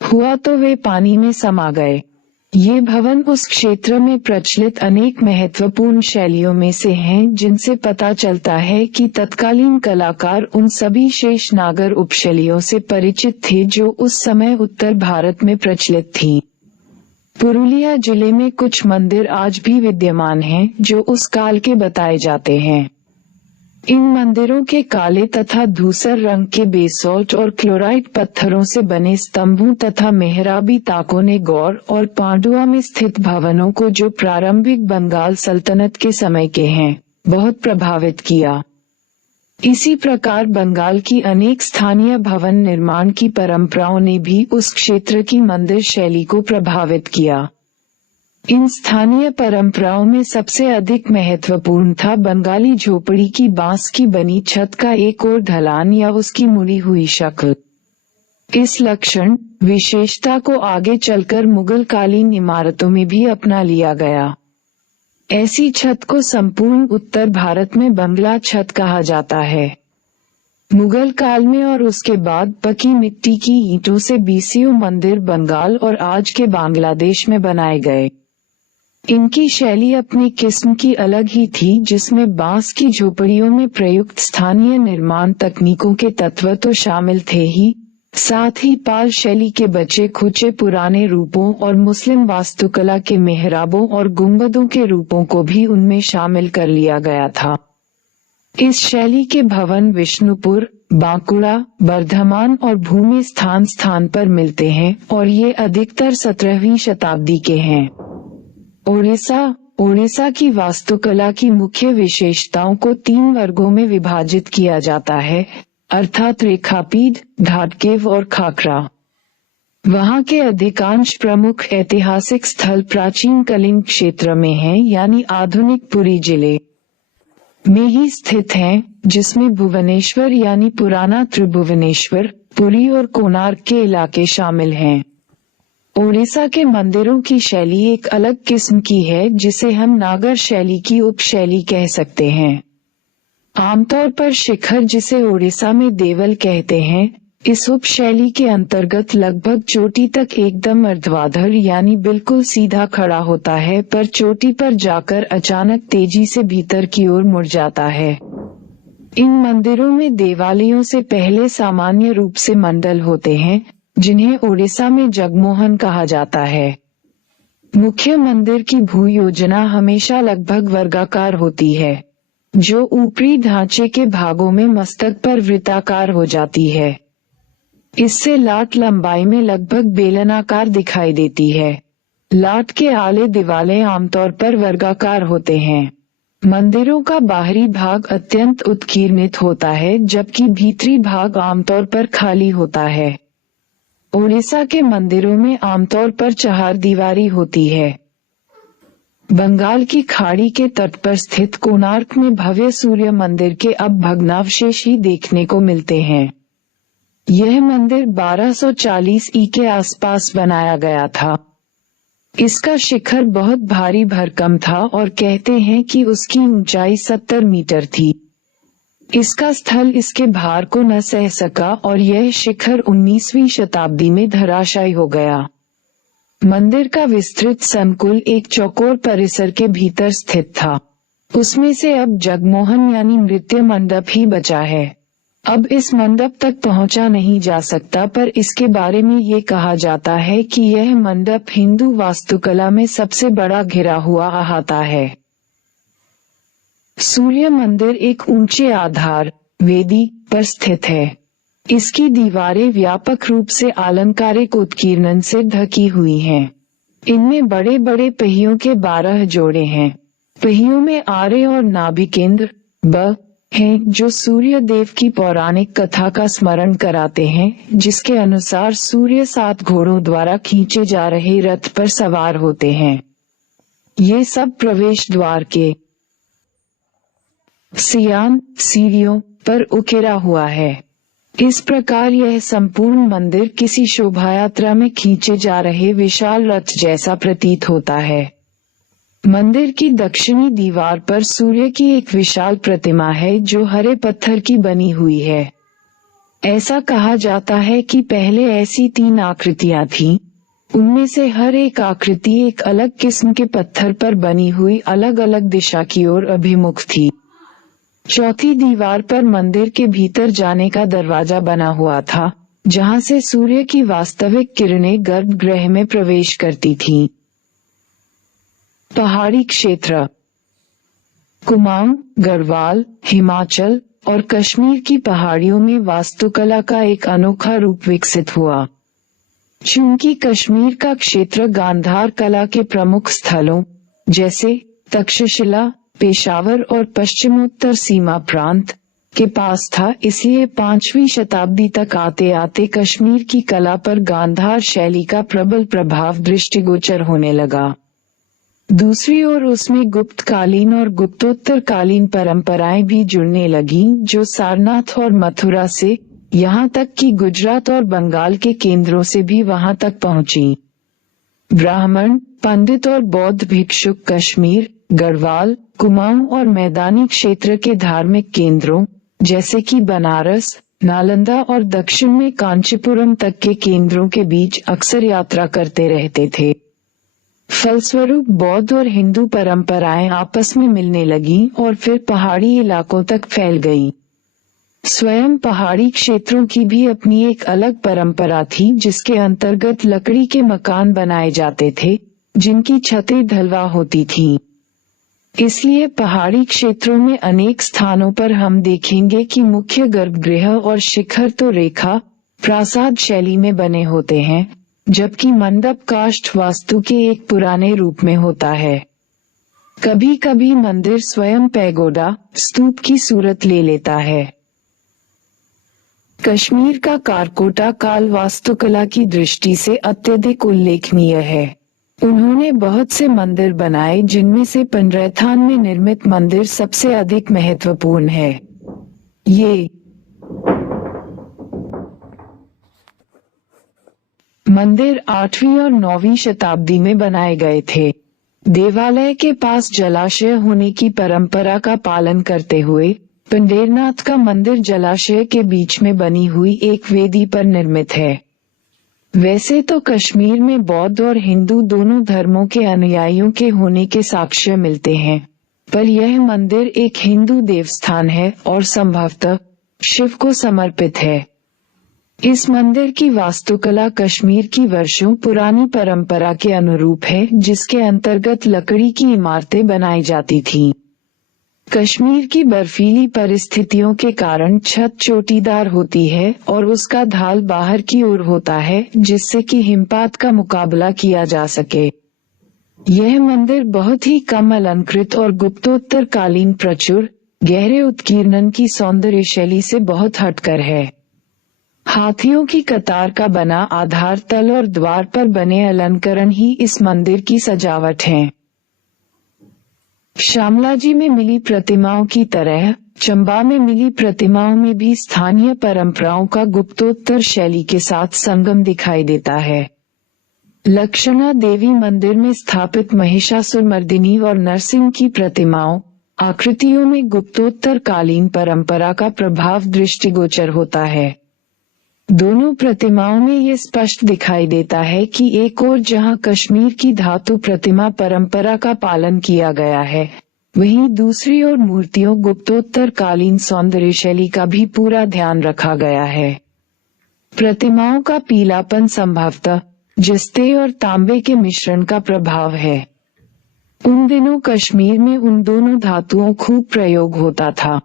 हुआ तो वे पानी में समा गए। ये भवन उस क्षेत्र में प्रचलित अनेक महत्वपूर्ण शैलियों में से हैं, जिनसे पता चलता है कि तत्कालीन कलाकार उन सभी शेष नागर उपशैलियों से परिचित थे जो उस समय उत्तर भारत में प्रचलित थीं। पुरुलिया जिले में कुछ मंदिर आज भी विद्यमान हैं, जो उस काल के बताए जाते हैं। इन मंदिरों के काले तथा धूसर रंग के बेसॉल्ट और क्लोराइट पत्थरों से बने स्तंभों तथा मेहराबी ताकों ने गौर और पांडुआ में स्थित भवनों को, जो प्रारंभिक बंगाल सल्तनत के समय के हैं, बहुत प्रभावित किया। इसी प्रकार बंगाल की अनेक स्थानीय भवन निर्माण की परंपराओं ने भी उस क्षेत्र की मंदिर शैली को प्रभावित किया। इन स्थानीय परंपराओं में सबसे अधिक महत्वपूर्ण था बंगाली झोपड़ी की बांस की बनी छत का एक और ढलान या उसकी मुड़ी हुई शक्ल। इस लक्षण विशेषता को आगे चलकर मुगल कालीन इमारतों में भी अपना लिया गया। ऐसी छत को संपूर्ण उत्तर भारत में बंगला छत कहा जाता है। मुगल काल में और उसके बाद पकी मिट्टी की ईंटों से बीसीओ मंदिर बंगाल और आज के बांग्लादेश में बनाए गए। इनकी शैली अपनी किस्म की अलग ही थी, जिसमें बांस की झोपड़ियों में प्रयुक्त स्थानीय निर्माण तकनीकों के तत्व तो शामिल थे ही, साथ ही पाल शैली के बचे खुचे पुराने रूपों और मुस्लिम वास्तुकला के मेहराबों और गुंबदों के रूपों को भी उनमें शामिल कर लिया गया था। इस शैली के भवन विष्णुपुर, बांकुड़ा, बर्धमान और भूमि स्थान स्थान पर मिलते हैं और ये अधिकतर 17वीं शताब्दी के हैं। ओडिशा की वास्तुकला की मुख्य विशेषताओं को 3 वर्गों में विभाजित किया जाता है, अर्थात रेखापीठ, घाटकेव और खाकरा। वहाँ के अधिकांश प्रमुख ऐतिहासिक स्थल प्राचीन कलिंग क्षेत्र में हैं, यानी आधुनिक पुरी जिले में ही स्थित हैं, जिसमें भुवनेश्वर यानी पुराना त्रिभुवनेश्वर, पुरी और कोणार्क के इलाके शामिल हैं। ओडिशा के मंदिरों की शैली एक अलग किस्म की है, जिसे हम नागर शैली की उपशैली कह सकते हैं। आमतौर पर शिखर, जिसे ओडिशा में देवल कहते हैं, इस उपशैली के अंतर्गत लगभग चोटी तक एकदम ऊर्ध्वाधर यानी बिल्कुल सीधा खड़ा होता है, पर चोटी पर जाकर अचानक तेजी से भीतर की ओर मुड़ जाता है। इन मंदिरों में देवालयों से पहले सामान्य रूप से मंडल होते हैं, जिन्हें ओडिशा में जगमोहन कहा जाता है। मुख्य मंदिर की भू योजना हमेशा लगभग वर्गाकार होती है, जो ऊपरी ढांचे के भागों में मस्तक पर वृत्ताकार हो जाती है। इससे लाट लंबाई में लगभग बेलनाकार दिखाई देती है। लाट के आले दिवाले आमतौर पर वर्गाकार होते हैं। मंदिरों का बाहरी भाग अत्यंत उत्कीर्णित होता है, जबकि भीतरी भाग आमतौर पर खाली होता है। ओडिशा के मंदिरों में आमतौर पर चहारदीवारी होती है। बंगाल की खाड़ी के तट पर स्थित कोणार्क में भव्य सूर्य मंदिर के अब भग्नावशेष ही देखने को मिलते हैं। यह मंदिर 1240 ई के आसपास बनाया गया था। इसका शिखर बहुत भारी भरकम था और कहते हैं कि उसकी ऊंचाई 70 मीटर थी। इसका स्थल इसके भार को न सह सका और यह शिखर 19वीं शताब्दी में धराशायी हो गया। मंदिर का विस्तृत संकुल एक चौकोर परिसर के भीतर स्थित था। उसमें से अब जगमोहन यानी नृत्य मंडप ही बचा है। अब इस मंडप तक पहुंचा नहीं जा सकता, पर इसके बारे में ये कहा जाता है कि यह मंडप हिंदू वास्तुकला में सबसे बड़ा घिरा हुआ अहाता है। सूर्य मंदिर एक ऊंचे आधार वेदी पर स्थित है। इसकी दीवारें व्यापक रूप से अलंकारिक उत्कीर्णन से ढकी हुई हैं। इनमें बड़े बड़े पहियों के 12 जोड़े हैं। पहियों में आरे और नाभिकेंद्र ब हैं, जो सूर्य देव की पौराणिक कथा का स्मरण कराते हैं, जिसके अनुसार सूर्य 7 घोड़ों द्वारा खींचे जा रहे रथ पर सवार होते हैं। ये सब प्रवेश द्वार के सियान सीढ़ियों पर उकेरा हुआ है। इस प्रकार यह संपूर्ण मंदिर किसी शोभायात्रा में खींचे जा रहे विशाल रथ जैसा प्रतीत होता है। मंदिर की दक्षिणी दीवार पर सूर्य की एक विशाल प्रतिमा है जो हरे पत्थर की बनी हुई है। ऐसा कहा जाता है कि पहले ऐसी 3 आकृतियां थीं। उनमें से हर एक आकृति एक अलग किस्म के पत्थर पर बनी हुई अलग अलग दिशा की ओर अभिमुख थी। चौथी दीवार पर मंदिर के भीतर जाने का दरवाजा बना हुआ था, जहां से सूर्य की वास्तविक किरणें गर्भगृह में प्रवेश करती थीं। पहाड़ी क्षेत्र कुमाऊं, गढ़वाल, हिमाचल और कश्मीर की पहाड़ियों में वास्तुकला का एक अनोखा रूप विकसित हुआ। चूंकि कश्मीर का क्षेत्र गांधार कला के प्रमुख स्थलों जैसे तक्षशिला, पेशावर और पश्चिमोत्तर सीमा प्रांत के पास था, इसलिए 5वीं शताब्दी तक आते आते कश्मीर की कला पर गांधार शैली का प्रबल प्रभाव दृष्टिगोचर होने लगा। दूसरी ओर उसमें गुप्तकालीन और गुप्तोत्तरकालीन परंपराएं भी जुड़ने लगीं, जो सारनाथ और मथुरा से यहाँ तक कि गुजरात और बंगाल के केंद्रों से भी वहाँ तक पहुँची। ब्राह्मण, पंडित और बौद्ध भिक्षुक कश्मीर, गढ़वाल, कुमाऊं और मैदानी क्षेत्र के धार्मिक केंद्रों जैसे कि बनारस, नालंदा और दक्षिण में कांचीपुरम तक के केंद्रों के बीच अक्सर यात्रा करते रहते थे। फलस्वरूप बौद्ध और हिंदू परंपराएं आपस में मिलने लगीं और फिर पहाड़ी इलाकों तक फैल गईं। स्वयं पहाड़ी क्षेत्रों की भी अपनी एक अलग परंपरा थी, जिसके अंतर्गत लकड़ी के मकान बनाए जाते थे, जिनकी छतें ढलवा होती थीं। इसलिए पहाड़ी क्षेत्रों में अनेक स्थानों पर हम देखेंगे कि मुख्य गर्भगृह और शिखर तो रेखा प्रासाद शैली में बने होते हैं, जबकि मंडप काष्ठ वास्तु के एक पुराने रूप में होता है। कभी कभी मंदिर स्वयं पैगोडा स्तूप की सूरत ले लेता है। कश्मीर का कारकोटा काल वास्तुकला की दृष्टि से अत्यधिक उल्लेखनीय है। उन्होंने बहुत से मंदिर बनाए, जिनमें से पिंडरथान में निर्मित मंदिर सबसे अधिक महत्वपूर्ण है। ये मंदिर 8वीं और 9वीं शताब्दी में बनाए गए थे। देवालय के पास जलाशय होने की परंपरा का पालन करते हुए पिंडेरनाथ का मंदिर जलाशय के बीच में बनी हुई एक वेदी पर निर्मित है। वैसे तो कश्मीर में बौद्ध और हिंदू दोनों धर्मों के अनुयायियों के होने के साक्ष्य मिलते हैं, पर यह मंदिर एक हिंदू देवस्थान है और संभवतः शिव को समर्पित है। इस मंदिर की वास्तुकला कश्मीर की वर्षों पुरानी परंपरा के अनुरूप है, जिसके अंतर्गत लकड़ी की इमारतें बनाई जाती थीं। कश्मीर की बर्फीली परिस्थितियों के कारण छत चोटीदार होती है और उसका ढाल बाहर की ओर होता है, जिससे कि हिमपात का मुकाबला किया जा सके। यह मंदिर बहुत ही कम अलंकृत और गुप्तोत्तरकालीन प्रचुर गहरे उत्कीर्णन की सौंदर्य शैली से बहुत हटकर है। हाथियों की कतार का बना आधार तल और द्वार पर बने अलंकरण ही इस मंदिर की सजावट हैं। श्यामलाजी में मिली प्रतिमाओं की तरह चंबा में मिली प्रतिमाओं में भी स्थानीय परंपराओं का गुप्तोत्तर शैली के साथ संगम दिखाई देता है। लक्षणा देवी मंदिर में स्थापित महिषासुरमर्दिनी और नरसिंह की प्रतिमाओं आकृतियों में गुप्तोत्तर कालीन परंपरा का प्रभाव दृष्टिगोचर होता है। दोनों प्रतिमाओं में ये स्पष्ट दिखाई देता है कि एक ओर जहां कश्मीर की धातु प्रतिमा परंपरा का पालन किया गया है, वहीं दूसरी ओर मूर्तियों गुप्तोत्तर कालीन सौंदर्य शैली का भी पूरा ध्यान रखा गया है। प्रतिमाओं का पीलापन संभवतः जस्ते और तांबे के मिश्रण का प्रभाव है। उन दिनों कश्मीर में उन दोनों धातुओं खूब प्रयोग होता था।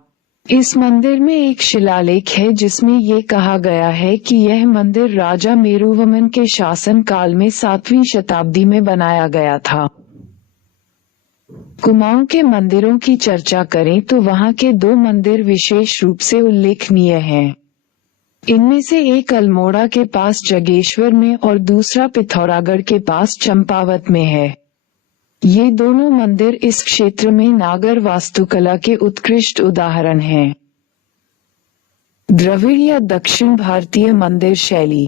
इस मंदिर में एक शिलालेख है जिसमें ये कहा गया है कि यह मंदिर राजा मेरुवर्मन के शासन काल में 7वीं शताब्दी में बनाया गया था। कुमाऊं के मंदिरों की चर्चा करें तो वहां के 2 मंदिर विशेष रूप से उल्लेखनीय हैं। इनमें से एक अल्मोड़ा के पास जगेश्वर में और दूसरा पिथौरागढ़ के पास चंपावत में है। ये दोनों मंदिर इस क्षेत्र में नागर वास्तुकला के उत्कृष्ट उदाहरण हैं। द्रविड़ या दक्षिण भारतीय मंदिर शैली।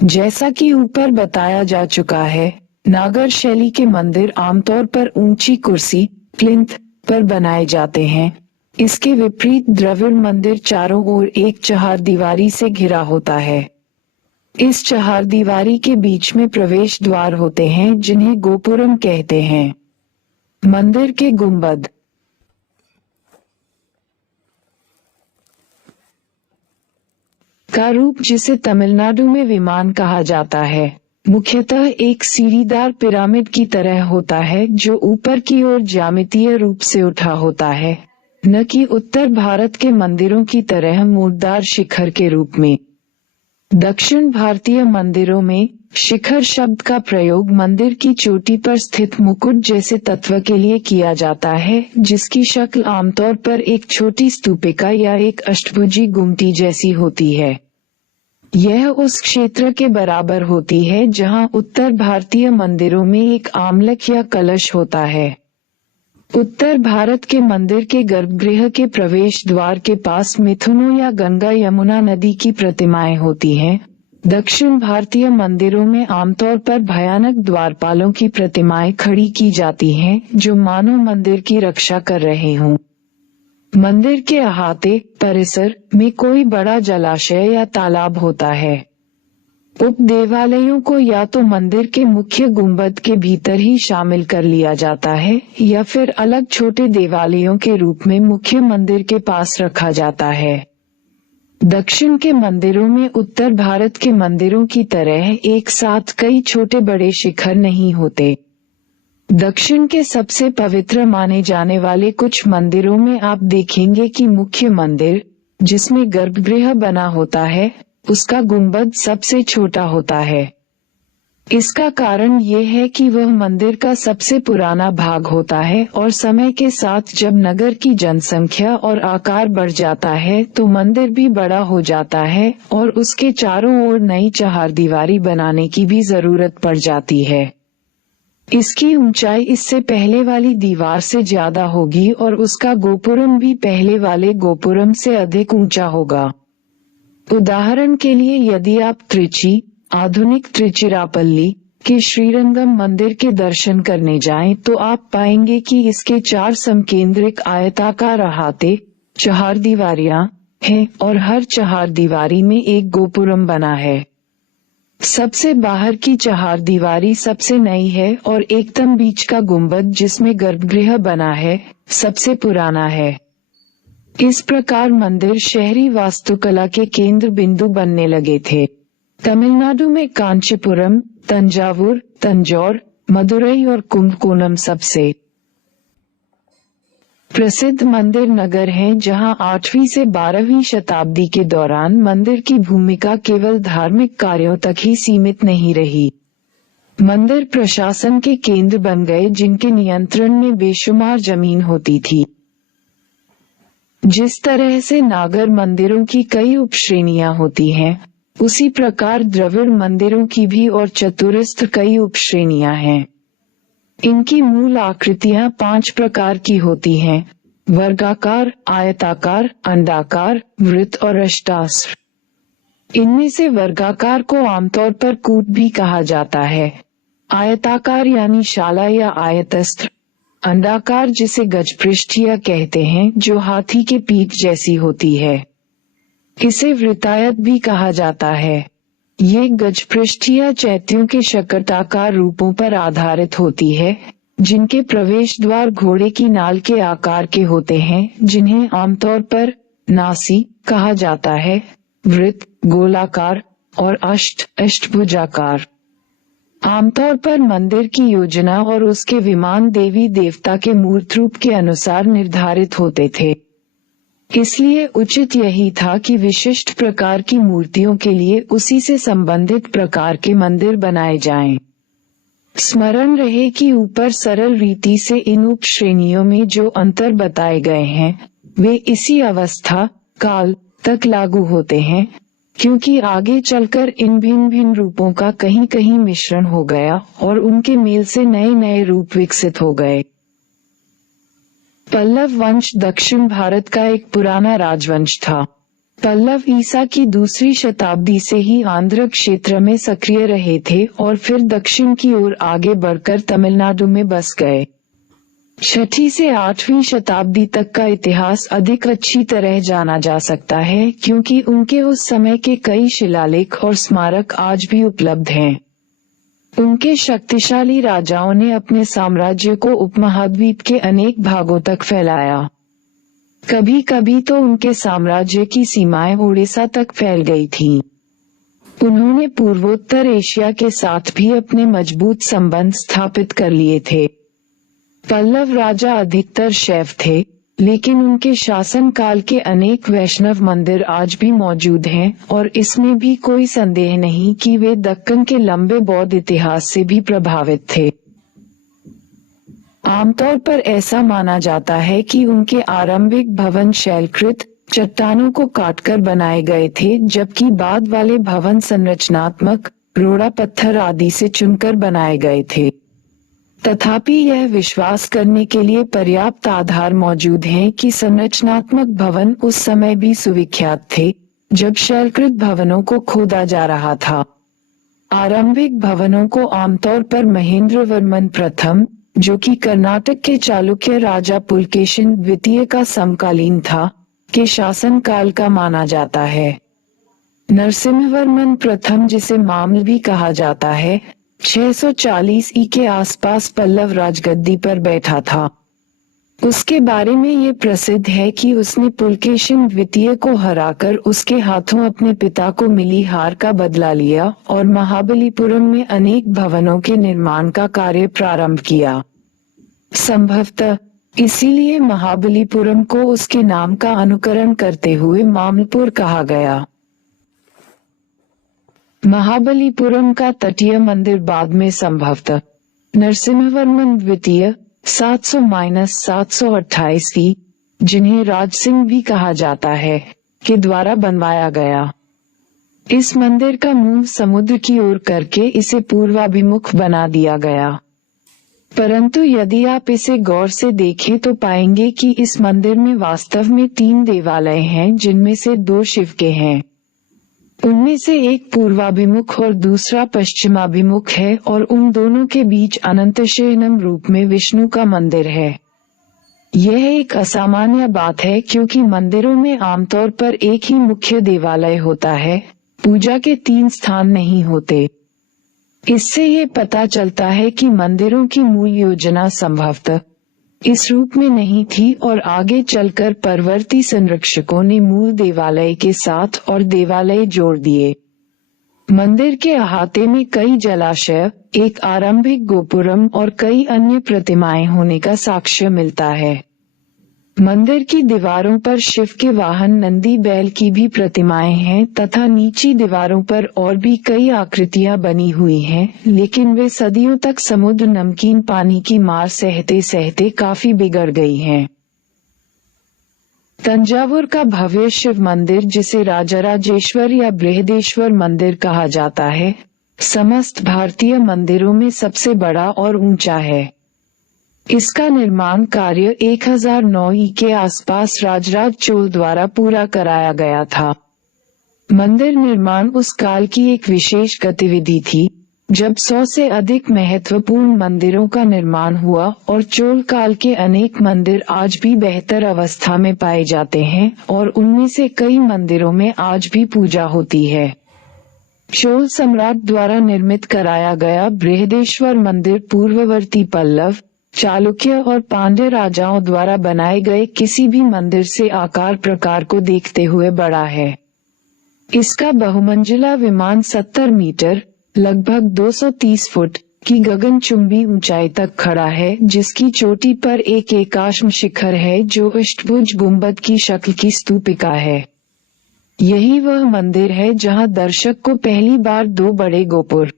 जैसा कि ऊपर बताया जा चुका है, नागर शैली के मंदिर आमतौर पर ऊंची कुर्सी प्लिंथ पर बनाए जाते हैं। इसके विपरीत द्रविड़ मंदिर चारों ओर एक चहारदीवारी से घिरा होता है। इस चहारदीवारी के बीच में प्रवेश द्वार होते हैं जिन्हें गोपुरम कहते हैं। मंदिर के गुंबद का रूप, जिसे तमिलनाडु में विमान कहा जाता है, मुख्यतः एक सीढ़ीदार पिरामिड की तरह होता है जो ऊपर की ओर ज्यामितीय रूप से उठा होता है, न कि उत्तर भारत के मंदिरों की तरह मूर्तदार शिखर के रूप में। दक्षिण भारतीय मंदिरों में शिखर शब्द का प्रयोग मंदिर की चोटी पर स्थित मुकुट जैसे तत्व के लिए किया जाता है, जिसकी शक्ल आमतौर पर एक छोटी स्तूपिका या एक अष्टभुजी गुम्बद जैसी होती है। यह उस क्षेत्र के बराबर होती है जहां उत्तर भारतीय मंदिरों में एक आमलक या कलश होता है। उत्तर भारत के मंदिर के गर्भगृह के प्रवेश द्वार के पास मिथुनों या गंगा यमुना नदी की प्रतिमाएं होती हैं। दक्षिण भारतीय मंदिरों में आमतौर पर भयानक द्वारपालों की प्रतिमाएं खड़ी की जाती हैं जो मानो मंदिर की रक्षा कर रहे हों। मंदिर के अहाते परिसर में कोई बड़ा जलाशय या तालाब होता है। उप देवालयों को या तो मंदिर के मुख्य गुंबद के भीतर ही शामिल कर लिया जाता है या फिर अलग छोटे देवालयों के रूप में मुख्य मंदिर के पास रखा जाता है। दक्षिण के मंदिरों में उत्तर भारत के मंदिरों की तरह एक साथ कई छोटे बड़े शिखर नहीं होते। दक्षिण के सबसे पवित्र माने जाने वाले कुछ मंदिरों में आप देखेंगे कि मुख्य मंदिर, जिसमें गर्भगृह बना होता है, उसका गुंबद सबसे छोटा होता है। इसका कारण ये है कि वह मंदिर का सबसे पुराना भाग होता है और समय के साथ जब नगर की जनसंख्या और आकार बढ़ जाता है तो मंदिर भी बड़ा हो जाता है और उसके चारों ओर नई चहारदीवारी बनाने की भी जरूरत पड़ जाती है। इसकी ऊंचाई इससे पहले वाली दीवार से ज्यादा होगी और उसका गोपुरम भी पहले वाले गोपुरम से अधिक ऊंचा होगा। उदाहरण के लिए यदि आप त्रिची, आधुनिक त्रिचिरापल्ली के श्रीरंगम मंदिर के दर्शन करने जाएं तो आप पाएंगे कि इसके 4 समकेंद्रिक आयताकार अहाते चहारदीवारियां हैं और हर चहारदीवारी में एक गोपुरम बना है। सबसे बाहर की चहारदीवारी सबसे नई है और एकदम बीच का गुंबद जिसमें गर्भगृह बना है, सबसे पुराना है। इस प्रकार मंदिर शहरी वास्तुकला के केंद्र बिंदु बनने लगे थे। तमिलनाडु में कांचीपुरम, तंजावुर, तंजौर, मदुरई और कुंभकोणम सबसे प्रसिद्ध मंदिर नगर हैं, जहां 8वीं से 12वीं शताब्दी के दौरान मंदिर की भूमिका केवल धार्मिक कार्यों तक ही सीमित नहीं रही। मंदिर प्रशासन के केंद्र बन गए जिनके नियंत्रण में बेशुमार जमीन होती थी। जिस तरह से नागर मंदिरों की कई उपश्रेणियां होती हैं, उसी प्रकार द्रविड़ मंदिरों की भी और चतुरस्र कई उपश्रेणियां हैं। इनकी मूल आकृतियां 5 प्रकार की होती हैं: वर्गाकार, आयताकार, अंडाकार, वृत्त और अष्टास्र। इनमें से वर्गाकार को आमतौर पर कूट भी कहा जाता है, आयताकार यानी शाला या आयतस्त्र, अंडाकार जिसे गजपृष्ठिया कहते हैं जो हाथी के पीठ जैसी होती है, इसे वृत्तायत भी कहा जाता है। ये गजपृष्ठिया चैत्यों के शकटाकार रूपों पर आधारित होती है, जिनके प्रवेश द्वार घोड़े की नाल के आकार के होते हैं, जिन्हें आमतौर पर नासी कहा जाता है, वृत्त, गोलाकार और अष्टभुजाकार। आमतौर पर मंदिर की योजना और उसके विमान देवी देवता के मूर्त रूप के अनुसार निर्धारित होते थे। इसलिए उचित यही था कि विशिष्ट प्रकार की मूर्तियों के लिए उसी से संबंधित प्रकार के मंदिर बनाए जाएं। स्मरण रहे कि ऊपर सरल रीति से इन उप श्रेणियों में जो अंतर बताए गए हैं, वे इसी अवस्था काल तक लागू होते हैं, क्योंकि आगे चलकर इन भिन्न भिन्न रूपों का कहीं कहीं मिश्रण हो गया और उनके मेल से नए नए रूप विकसित हो गए। पल्लव वंश दक्षिण भारत का एक पुराना राजवंश था। पल्लव ईसा की दूसरी शताब्दी से ही आंध्र क्षेत्र में सक्रिय रहे थे और फिर दक्षिण की ओर आगे बढ़कर तमिलनाडु में बस गए। 6वीं से 8वीं शताब्दी तक का इतिहास अधिक अच्छी तरह जाना जा सकता है, क्योंकि उनके उस समय के कई शिलालेख और स्मारक आज भी उपलब्ध हैं। उनके शक्तिशाली राजाओं ने अपने साम्राज्य को उपमहाद्वीप के अनेक भागों तक फैलाया। कभी कभी तो उनके साम्राज्य की सीमाएं ओडिशा तक फैल गई थीं। उन्होंने पूर्वोत्तर एशिया के साथ भी अपने मजबूत संबंध स्थापित कर लिए थे। पल्लव राजा अधिकतर शैव थे, लेकिन उनके शासन काल के अनेक वैष्णव मंदिर आज भी मौजूद हैं और इसमें भी कोई संदेह नहीं कि वे दक्कन के लंबे बौद्ध इतिहास से भी प्रभावित थे। आमतौर पर ऐसा माना जाता है कि उनके आरंभिक भवन शैलकृत चट्टानों को काटकर बनाए गए थे, जबकि बाद वाले भवन संरचनात्मक रोड़ा पत्थर आदि से चुनकर बनाए गए थे। तथापि यह विश्वास करने के लिए पर्याप्त आधार मौजूद हैं कि संरचनात्मक भवन उस समय भी सुविख्यात थे, जब शैलकृत भवनों को खोदा जा रहा था। आरंभिक भवनों को आमतौर पर महेंद्रवर्मन प्रथम, जो कि कर्नाटक के चालुक्य राजा पुलकेशिन द्वितीय का समकालीन था, के शासन काल का माना जाता है। नरसिंहवर्मन प्रथम, जिसे मामल भी कहा जाता है, 640 ई के आसपास पल्लव राजगद्दी पर बैठा था। उसके बारे में ये प्रसिद्ध है कि उसने पुलकेशिन द्वितीय को हराकर उसके हाथों अपने पिता को मिली हार का बदला लिया और महाबलीपुरम में अनेक भवनों के निर्माण का कार्य प्रारंभ किया। संभवतः इसीलिए महाबलीपुरम को उसके नाम का अनुकरण करते हुए मामलपुर कहा गया। महाबलीपुरम का तटीय मंदिर बाद में संभवतः नरसिंहवर्मन द्वितीय 700-728 जिन्हें राजसिंह भी कहा जाता है, के द्वारा बनवाया गया। इस मंदिर का मुंह समुद्र की ओर करके इसे पूर्वाभिमुख बना दिया गया। परंतु यदि आप इसे गौर से देखें तो पाएंगे कि इस मंदिर में वास्तव में 3 देवालय हैं, जिनमें से 2 शिव के हैं। उनमें से एक पूर्वाभिमुख और दूसरा पश्चिमाभिमुख है और उन दोनों के बीच अनंतशयनम रूप में विष्णु का मंदिर है। यह एक असामान्य बात है, क्योंकि मंदिरों में आमतौर पर एक ही मुख्य देवालय होता है, पूजा के 3 स्थान नहीं होते। इससे ये पता चलता है कि मंदिरों की मूल योजना संभवतः इस रूप में नहीं थी और आगे चलकर परवर्ती संरक्षकों ने मूल देवालय के साथ और देवालय जोड़ दिए। मंदिर के अहाते में कई जलाशय, एक आरंभिक गोपुरम और कई अन्य प्रतिमाएं होने का साक्ष्य मिलता है। मंदिर की दीवारों पर शिव के वाहन नंदी बैल की भी प्रतिमाएं हैं तथा नीची दीवारों पर और भी कई आकृतियां बनी हुई हैं, लेकिन वे सदियों तक समुद्र नमकीन पानी की मार सहते सहते काफी बिगड़ गई हैं। तंजावुर का भव्य शिव मंदिर, जिसे राजराजेश्वर या बृहदेश्वर मंदिर कहा जाता है, समस्त भारतीय मंदिरों में सबसे बड़ा और ऊंचा है। इसका निर्माण कार्य 1009 ई के आसपास राजराज चोल द्वारा पूरा कराया गया था। मंदिर निर्माण उस काल की एक विशेष गतिविधि थी जब 100 से अधिक महत्वपूर्ण मंदिरों का निर्माण हुआ और चोल काल के अनेक मंदिर आज भी बेहतर अवस्था में पाए जाते हैं और उनमें से कई मंदिरों में आज भी पूजा होती है। चोल सम्राट द्वारा निर्मित कराया गया बृहदेश्वर मंदिर पूर्ववर्ती पल्लव, चालुक्य और पांड्य राजाओं द्वारा बनाए गए किसी भी मंदिर से आकार प्रकार को देखते हुए बड़ा है। इसका बहुमंजिला विमान 70 मीटर लगभग 230 फुट की गगनचुंबी ऊंचाई तक खड़ा है, जिसकी चोटी पर एक एकाश्म शिखर है जो अष्टभुज गुंबद की शक्ल की स्तूपिका है। यही वह मंदिर है जहां दर्शक को पहली बार 2 बड़े गोपुर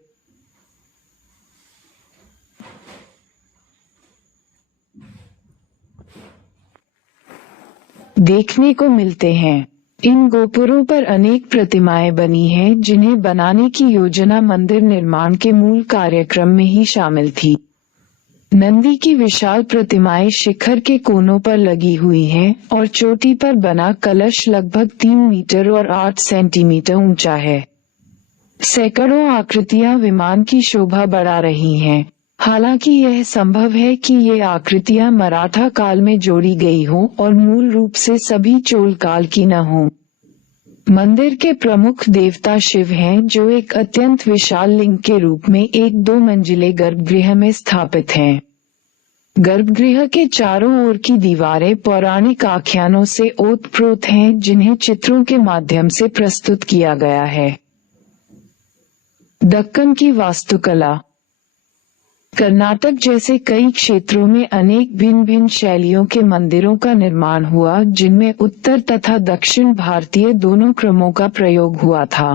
देखने को मिलते हैं। इन गोपुरों पर अनेक प्रतिमाएं बनी हैं, जिन्हें बनाने की योजना मंदिर निर्माण के मूल कार्यक्रम में ही शामिल थी। नंदी की विशाल प्रतिमाएं शिखर के कोनों पर लगी हुई हैं और चोटी पर बना कलश लगभग 3 मीटर और 8 सेंटीमीटर ऊंचा है। सैकड़ों आकृतियां विमान की शोभा बढ़ा रही हैं। हालांकि यह संभव है कि ये आकृतियां मराठा काल में जोड़ी गई हों और मूल रूप से सभी चोल काल की न हों। मंदिर के प्रमुख देवता शिव हैं, जो एक अत्यंत विशाल लिंग के रूप में एक 2 मंजिले गर्भगृह में स्थापित हैं। गर्भगृह के चारों ओर की दीवारें पौराणिक आख्यानों से ओतप्रोत हैं, जिन्हें चित्रों के माध्यम से प्रस्तुत किया गया है। दक्कन की वास्तुकला। कर्नाटक जैसे कई क्षेत्रों में अनेक भिन्न भिन्न शैलियों के मंदिरों का निर्माण हुआ, जिनमें उत्तर तथा दक्षिण भारतीय दोनों क्रमों का प्रयोग हुआ था।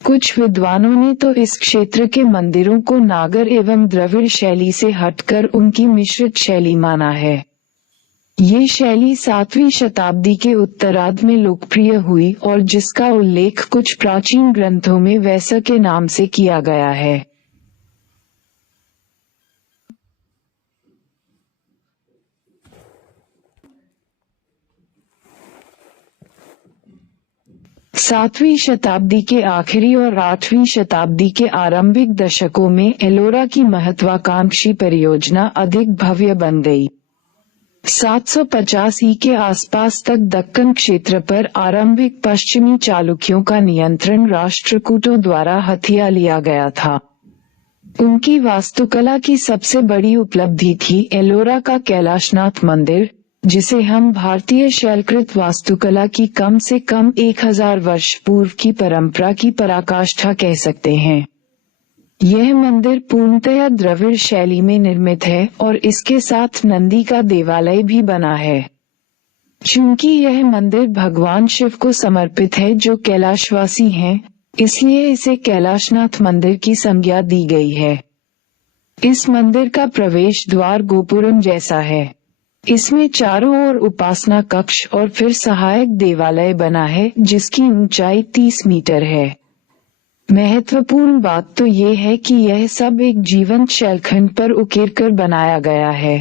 कुछ विद्वानों ने तो इस क्षेत्र के मंदिरों को नागर एवं द्रविड़ शैली से हटकर उनकी मिश्रित शैली माना है। ये शैली 7वीं शताब्दी के उत्तरार्ध में लोकप्रिय हुई और जिसका उल्लेख कुछ प्राचीन ग्रंथों में वैसा के नाम से किया गया है। सातवीं शताब्दी के आखिरी और 8वीं शताब्दी के आरंभिक दशकों में एलोरा की महत्वाकांक्षी परियोजना अधिक भव्य बन गई। 750 ई के आसपास तक दक्कन क्षेत्र पर आरंभिक पश्चिमी चालुक्यों का नियंत्रण राष्ट्रकूटों द्वारा हथिया लिया गया था। उनकी वास्तुकला की सबसे बड़ी उपलब्धि थी एलोरा का कैलाशनाथ मंदिर, जिसे हम भारतीय शैलकृत वास्तुकला की कम से कम 1000 वर्ष पूर्व की परंपरा की पराकाष्ठा कह सकते हैं। यह मंदिर पूर्णतया द्रविड़ शैली में निर्मित है और इसके साथ नंदी का देवालय भी बना है। चूंकि यह मंदिर भगवान शिव को समर्पित है जो कैलाशवासी हैं, इसलिए इसे कैलाशनाथ मंदिर की संज्ञा दी गई है। इस मंदिर का प्रवेश द्वार गोपुरम जैसा है। इसमें चारों ओर उपासना कक्ष और फिर सहायक देवालय बना है, जिसकी ऊंचाई 30 मीटर है। महत्वपूर्ण बात तो ये है कि यह सब एक जीवंत शैलखंड पर उकेरकर बनाया गया है।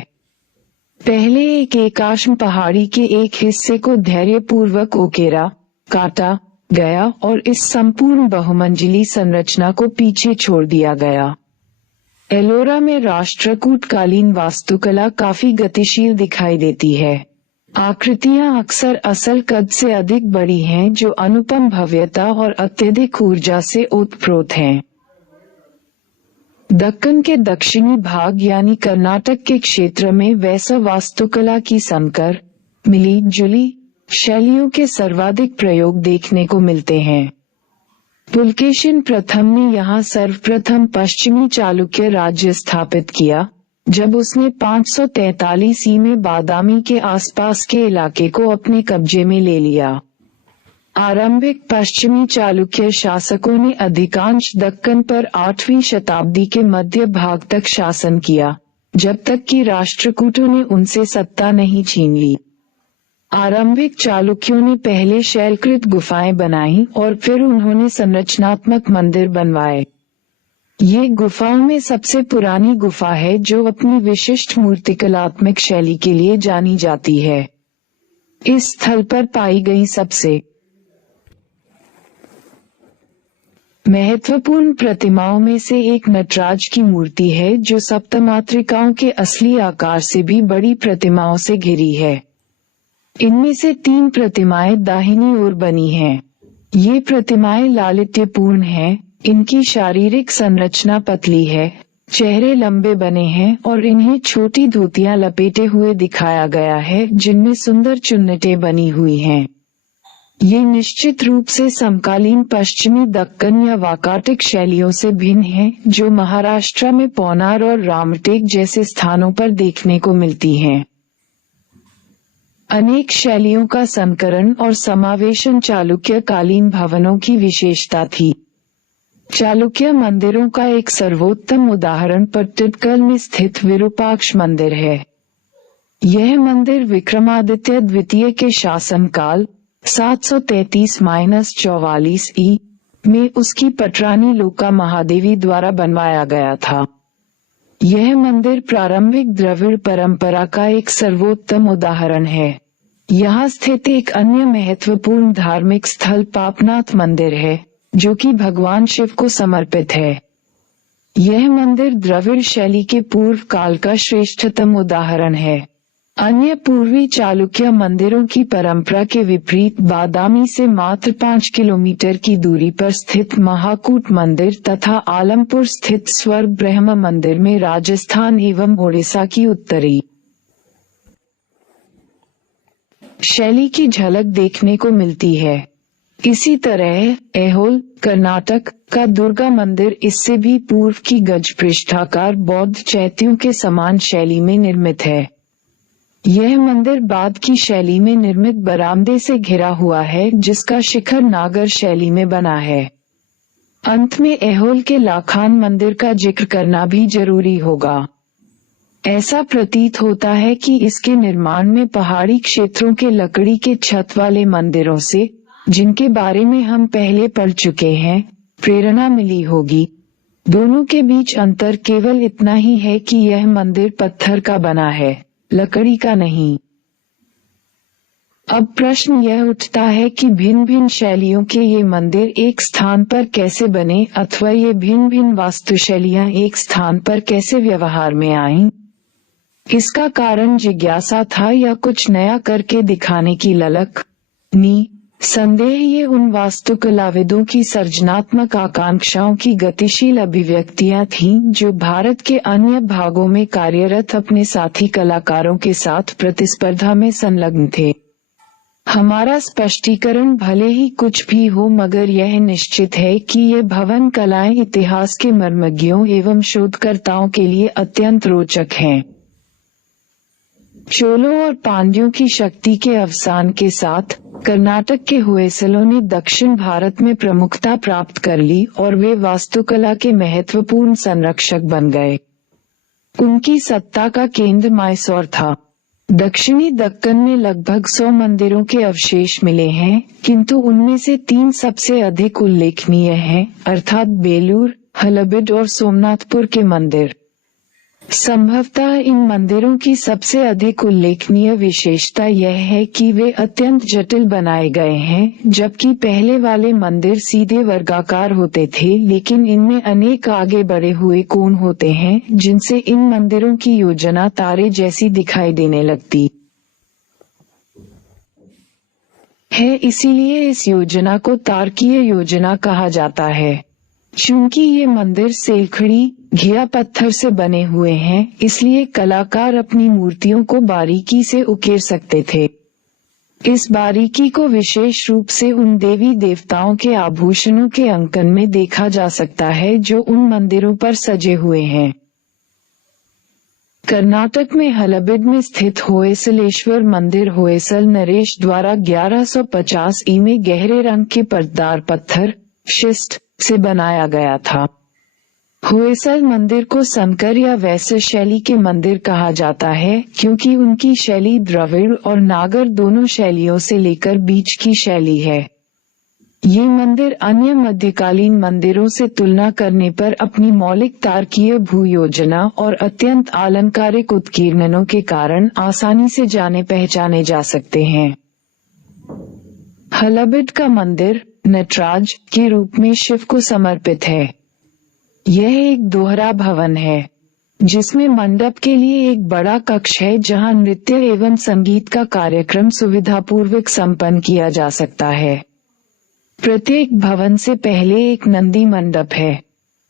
पहले एक एकाश्म पहाड़ी के एक हिस्से को धैर्यपूर्वक उकेरा, काटा गया और इस संपूर्ण बहुमंजिली संरचना को पीछे छोड़ दिया गया। एलोरा में राष्ट्रकूट कालीन वास्तुकला काफी गतिशील दिखाई देती है। आकृतियां अक्सर असल कद से अधिक बड़ी हैं, जो अनुपम भव्यता और अत्यधिक ऊर्जा से ओतप्रोत हैं। दक्कन के दक्षिणी भाग यानी कर्नाटक के क्षेत्र में वैसा वास्तुकला की संकर, मिली जुली शैलियों के सर्वाधिक प्रयोग देखने को मिलते हैं। पुलकेशिन प्रथम ने यहाँ सर्वप्रथम पश्चिमी चालुक्य राज्य स्थापित किया, जब उसने 543 ई में बादामी के आसपास के इलाके को अपने कब्जे में ले लिया। आरंभिक पश्चिमी चालुक्य शासकों ने अधिकांश दक्कन पर 8वीं शताब्दी के मध्य भाग तक शासन किया, जब तक कि राष्ट्रकूटों ने उनसे सत्ता नहीं छीन ली। आरंभिक चालुक्यों ने पहले शैलकृत गुफाएं बनाई और फिर उन्होंने संरचनात्मक मंदिर बनवाए। ये गुफाओं में सबसे पुरानी गुफा है जो अपनी विशिष्ट मूर्तिकलात्मक शैली के लिए जानी जाती है। इस स्थल पर पाई गई सबसे महत्वपूर्ण प्रतिमाओं में से एक नटराज की मूर्ति है जो सप्तमातृकाओं के असली आकार से भी बड़ी प्रतिमाओं से घिरी है। इनमें से 3 प्रतिमाएं दाहिनी ओर बनी हैं। ये प्रतिमाएं लालित्यपूर्ण हैं, इनकी शारीरिक संरचना पतली है, चेहरे लंबे बने हैं और इन्हें छोटी धोतियां लपेटे हुए दिखाया गया है जिनमें सुंदर चुन्नटें बनी हुई हैं। ये निश्चित रूप से समकालीन पश्चिमी दक्कन या वाकाटिक शैलियों से भिन्न हैं जो महाराष्ट्र में पौनार और रामटेक जैसे स्थानों पर देखने को मिलती हैं। अनेक शैलियों का संकरण और समावेशन चालुक्य कालीन भवनों की विशेषता थी। चालुक्य मंदिरों का एक सर्वोत्तम उदाहरण पट्टिडकल में स्थित विरूपाक्ष मंदिर है। यह मंदिर विक्रमादित्य द्वितीय के शासनकाल 733-44 ई में उसकी पटरानी लोका महादेवी द्वारा बनवाया गया था। यह मंदिर प्रारंभिक द्रविड़ परंपरा का एक सर्वोत्तम उदाहरण है। यहाँ स्थित एक अन्य महत्वपूर्ण धार्मिक स्थल पापनाथ मंदिर है जो कि भगवान शिव को समर्पित है। यह मंदिर द्रविड़ शैली के पूर्व काल का श्रेष्ठतम उदाहरण है। अन्य पूर्वी चालुक्य मंदिरों की परंपरा के विपरीत बादामी से मात्र 5 किलोमीटर की दूरी पर स्थित महाकूट मंदिर तथा आलमपुर स्थित स्वर्ग ब्रह्म मंदिर में राजस्थान एवं ओडिशा की उत्तरी शैली की झलक देखने को मिलती है। इसी तरह ऐहोल कर्नाटक का दुर्गा मंदिर इससे भी पूर्व की गजपृष्ठाकार बौद्ध चैत्यों के समान शैली में निर्मित है। यह मंदिर बाद की शैली में निर्मित बरामदे से घिरा हुआ है जिसका शिखर नागर शैली में बना है। अंत में ऐहोल के लाखान मंदिर का जिक्र करना भी जरूरी होगा। ऐसा प्रतीत होता है कि इसके निर्माण में पहाड़ी क्षेत्रों के लकड़ी के छत वाले मंदिरों से, जिनके बारे में हम पहले पढ़ चुके हैं, प्रेरणा मिली होगी। दोनों के बीच अंतर केवल इतना ही है कि यह मंदिर पत्थर का बना है, लकड़ी का नहीं। अब प्रश्न यह उठता है कि भिन्न भिन्न शैलियों के ये मंदिर एक स्थान पर कैसे बने अथवा ये भिन्न भिन्न वास्तुशैलियां एक स्थान पर कैसे व्यवहार में आईं? इसका कारण जिज्ञासा था या कुछ नया करके दिखाने की ललक? संदेह ये उन वास्तुकलाविदों की सर्जनात्मक आकांक्षाओं की गतिशील अभिव्यक्तियां थीं जो भारत के अन्य भागों में कार्यरत अपने साथी कलाकारों के साथ प्रतिस्पर्धा में संलग्न थे। हमारा स्पष्टीकरण भले ही कुछ भी हो मगर यह निश्चित है कि ये भवन कलाएं इतिहास के मर्मज्ञों एवं शोधकर्ताओं के लिए अत्यंत रोचक हैं। चोलों और पांड्यों की शक्ति के अवसान के साथ कर्नाटक के होयसलों ने दक्षिण भारत में प्रमुखता प्राप्त कर ली और वे वास्तुकला के महत्वपूर्ण संरक्षक बन गए। उनकी सत्ता का केंद्र मैसूर था। दक्षिणी दक्कन में लगभग 100 मंदिरों के अवशेष मिले हैं, किंतु उनमें से 3 सबसे अधिक उल्लेखनीय हैं, अर्थात बेलूर, हलेबीड और सोमनाथपुर के मंदिर। संभवतः इन मंदिरों की सबसे अधिक उल्लेखनीय विशेषता यह है कि वे अत्यंत जटिल बनाए गए हैं, जबकि पहले वाले मंदिर सीधे वर्गाकार होते थे, लेकिन इनमें अनेक आगे बढ़े हुए कोण होते हैं जिनसे इन मंदिरों की योजना तारे जैसी दिखाई देने लगती है। इसीलिए इस योजना को तारकीय योजना कहा जाता है। चूंकि ये मंदिर सेलखड़ी घिया पत्थर से बने हुए हैं, इसलिए कलाकार अपनी मूर्तियों को बारीकी से उकेर सकते थे। इस बारीकी को विशेष रूप से उन देवी देवताओं के आभूषणों के अंकन में देखा जा सकता है जो उन मंदिरों पर सजे हुए हैं। कर्नाटक में हलेबीड में स्थित होयसलेश्वर मंदिर होयसल नरेश द्वारा 1150 ई में गहरे रंग के पर्ददार पत्थर शिस्ट से बनाया गया था। होयसल मंदिर को संकर या वैश्य शैली के मंदिर कहा जाता है क्योंकि उनकी शैली द्रविड़ और नागर दोनों शैलियों से लेकर बीच की शैली है। ये मंदिर अन्य मध्यकालीन मंदिरों से तुलना करने पर अपनी मौलिक तार्किक भूयोजना और अत्यंत आलंकारिक उत्कीर्णनों के कारण आसानी से जाने पहचाने जा सकते हैं। हलबिड का मंदिर नटराज के रूप में शिव को समर्पित है। यह एक दोहरा भवन है जिसमें मंडप के लिए एक बड़ा कक्ष है जहां नृत्य एवं संगीत का कार्यक्रम सुविधापूर्वक संपन्न किया जा सकता है। प्रत्येक भवन से पहले एक नंदी मंडप है।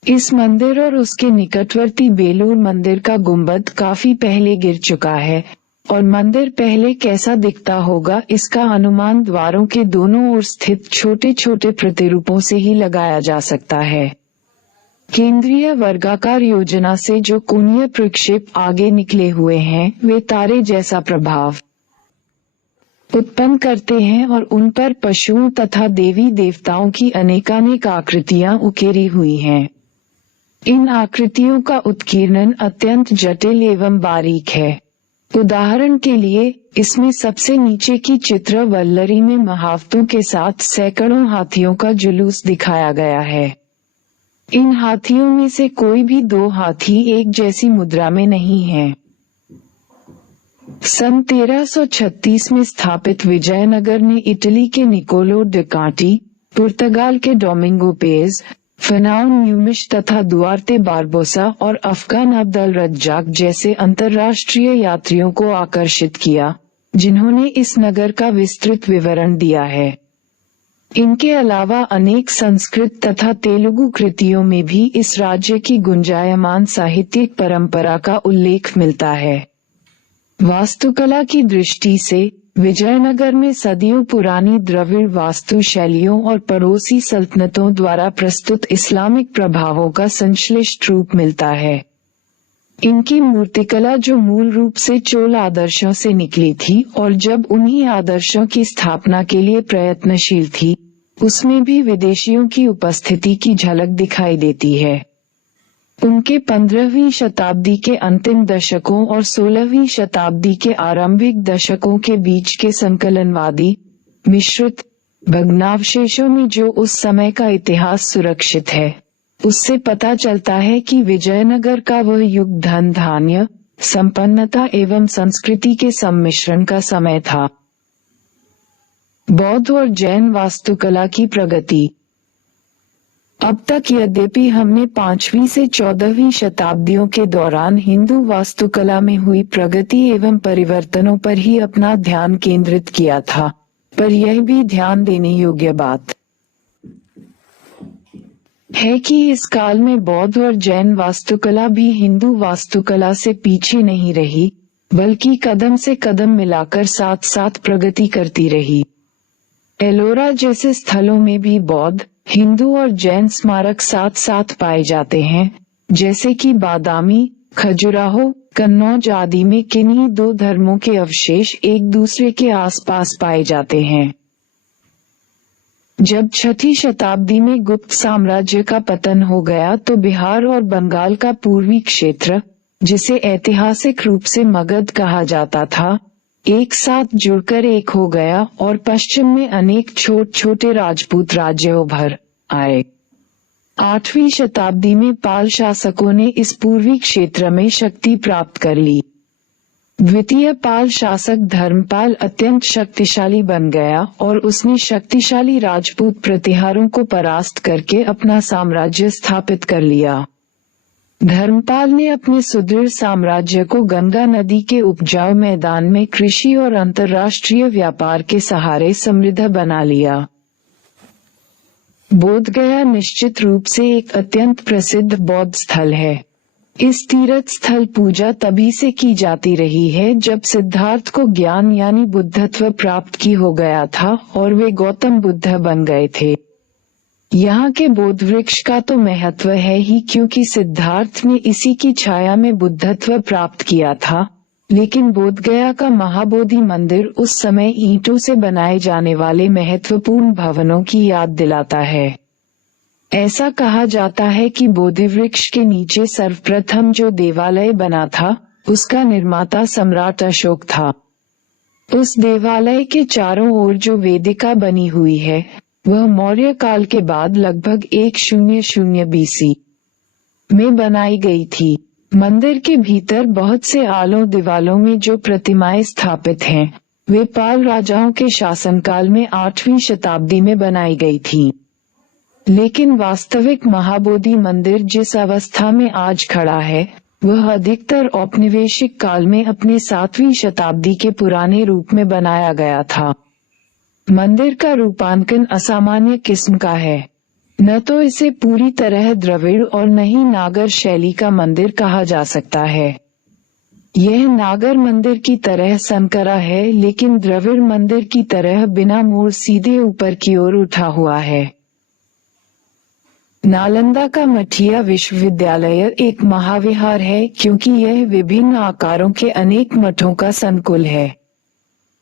इस मंदिर और उसके निकटवर्ती बेलूर मंदिर का गुंबद काफी पहले गिर चुका है और मंदिर पहले कैसा दिखता होगा इसका अनुमान द्वारों के दोनों ओर स्थित छोटे छोटे प्रतिरूपों से ही लगाया जा सकता है। केंद्रीय वर्गाकार योजना से जो कोणीय प्रक्षेप आगे निकले हुए हैं वे तारे जैसा प्रभाव उत्पन्न करते हैं और उन पर पशुओं तथा देवी देवताओं की अनेकानेक आकृतियां उकेरी हुई हैं। इन आकृतियों का उत्कीर्णन अत्यंत जटिल एवं बारीक है। उदाहरण के लिए इसमें सबसे नीचे की चित्र वल्लरी में महावतों के साथ सैकड़ों हाथियों का जुलूस दिखाया गया है। इन हाथियों में से कोई भी दो हाथी एक जैसी मुद्रा में नहीं है। सन 1336 में स्थापित विजयनगर ने इटली के निकोलो डिकाटी, पुर्तगाल के डोमिंगो पेज, फनाउन न्यूमिश तथा दुआर्ते बारबोसा और अफगान अब्दुल रज्जाक जैसे अंतर्राष्ट्रीय यात्रियों को आकर्षित किया, जिन्होंने इस नगर का विस्तृत विवरण दिया है। इनके अलावा अनेक संस्कृत तथा तेलुगु कृतियों में भी इस राज्य की गुंजायमान साहित्यिक परंपरा का उल्लेख मिलता है। वास्तुकला की दृष्टि से विजयनगर में सदियों पुरानी द्रविड़ वास्तु शैलियों और पड़ोसी सल्तनतों द्वारा प्रस्तुत इस्लामिक प्रभावों का संश्लिष्ट रूप मिलता है। इनकी मूर्तिकला जो मूल रूप से चोल आदर्शों से निकली थी और जब उन्हीं आदर्शों की स्थापना के लिए प्रयत्नशील थी, उसमें भी विदेशियों की उपस्थिति की झलक दिखाई देती है। उनके 15वीं शताब्दी के अंतिम दशकों और 16वीं शताब्दी के आरंभिक दशकों के बीच के संकलनवादी मिश्रित भग्नावशेषों में जो उस समय का इतिहास सुरक्षित है, उससे पता चलता है कि विजयनगर का वह युग धन धान्य, संपन्नता एवं संस्कृति के सम्मिश्रण का समय था। बौद्ध और जैन वास्तुकला की प्रगति। अब तक यद्यपि हमने 5वीं से 14वीं शताब्दियों के दौरान हिंदू वास्तुकला में हुई प्रगति एवं परिवर्तनों पर ही अपना ध्यान केंद्रित किया था, पर यह भी ध्यान देने योग्य बात है कि इस काल में बौद्ध और जैन वास्तुकला भी हिंदू वास्तुकला से पीछे नहीं रही, बल्कि कदम से कदम मिलाकर साथ साथ प्रगति करती रही। एलोरा जैसे स्थलों में भी बौद्ध, हिंदू और जैन स्मारक साथ साथ पाए जाते हैं, जैसे कि बादामी, खजुराहो, कन्नौज आदि में किन्हीं दो धर्मों के अवशेष एक दूसरे के आसपास पाए जाते हैं। जब 6ठी शताब्दी में गुप्त साम्राज्य का पतन हो गया तो बिहार और बंगाल का पूर्वी क्षेत्र, जिसे ऐतिहासिक रूप से मगध कहा जाता था, एक साथ जुड़कर एक हो गया और पश्चिम में अनेक छोटे छोटे राजपूत राज्य उभर आए। 8वीं शताब्दी में पाल शासकों ने इस पूर्वी क्षेत्र में शक्ति प्राप्त कर ली। द्वितीय पाल शासक धर्मपाल अत्यंत शक्तिशाली बन गया और उसने शक्तिशाली राजपूत प्रतिहारों को परास्त करके अपना साम्राज्य स्थापित कर लिया। धर्मपाल ने अपने सुदृढ़ साम्राज्य को गंगा नदी के उपजाऊ मैदान में कृषि और अंतर्राष्ट्रीय व्यापार के सहारे समृद्ध बना लिया। बोधगया निश्चित रूप से एक अत्यंत प्रसिद्ध बौद्ध स्थल है। इस तीर्थ स्थल पूजा तभी से की जाती रही है जब सिद्धार्थ को ज्ञान यानी बुद्धत्व प्राप्त की हो गया था और वे गौतम बुद्ध बन गए थे। यहाँ के बोध वृक्ष का तो महत्व है ही क्योंकि सिद्धार्थ ने इसी की छाया में बुद्धत्व प्राप्त किया था, लेकिन बोधगया का महाबोधि मंदिर उस समय ईंटों से बनाए जाने वाले महत्वपूर्ण भवनों की याद दिलाता है। ऐसा कहा जाता है कि बोधि वृक्ष के नीचे सर्वप्रथम जो देवालय बना था उसका निर्माता सम्राट अशोक था। उस देवालय के चारों ओर जो वेदिका बनी हुई है वह मौर्य काल के बाद लगभग 100 BC में बनाई गई थी। मंदिर के भीतर बहुत से आलों दीवालों में जो प्रतिमाएं स्थापित हैं, वे पाल राजाओं के शासनकाल में 8वीं शताब्दी में बनाई गई थीं। लेकिन वास्तविक महाबोधि मंदिर जिस अवस्था में आज खड़ा है वह अधिकतर औपनिवेशिक काल में अपने 7वीं शताब्दी के पुराने रूप में बनाया गया था। मंदिर का रूपांकन असामान्य किस्म का है। न तो इसे पूरी तरह द्रविड़ और न ही नागर शैली का मंदिर कहा जा सकता है। यह नागर मंदिर की तरह संकरा है, लेकिन द्रविड़ मंदिर की तरह बिना मोड़ सीधे ऊपर की ओर उठा हुआ है। नालंदा का मठिया विश्वविद्यालय एक महाविहार है क्योंकि यह विभिन्न आकारों के अनेक मठों का संकुल है।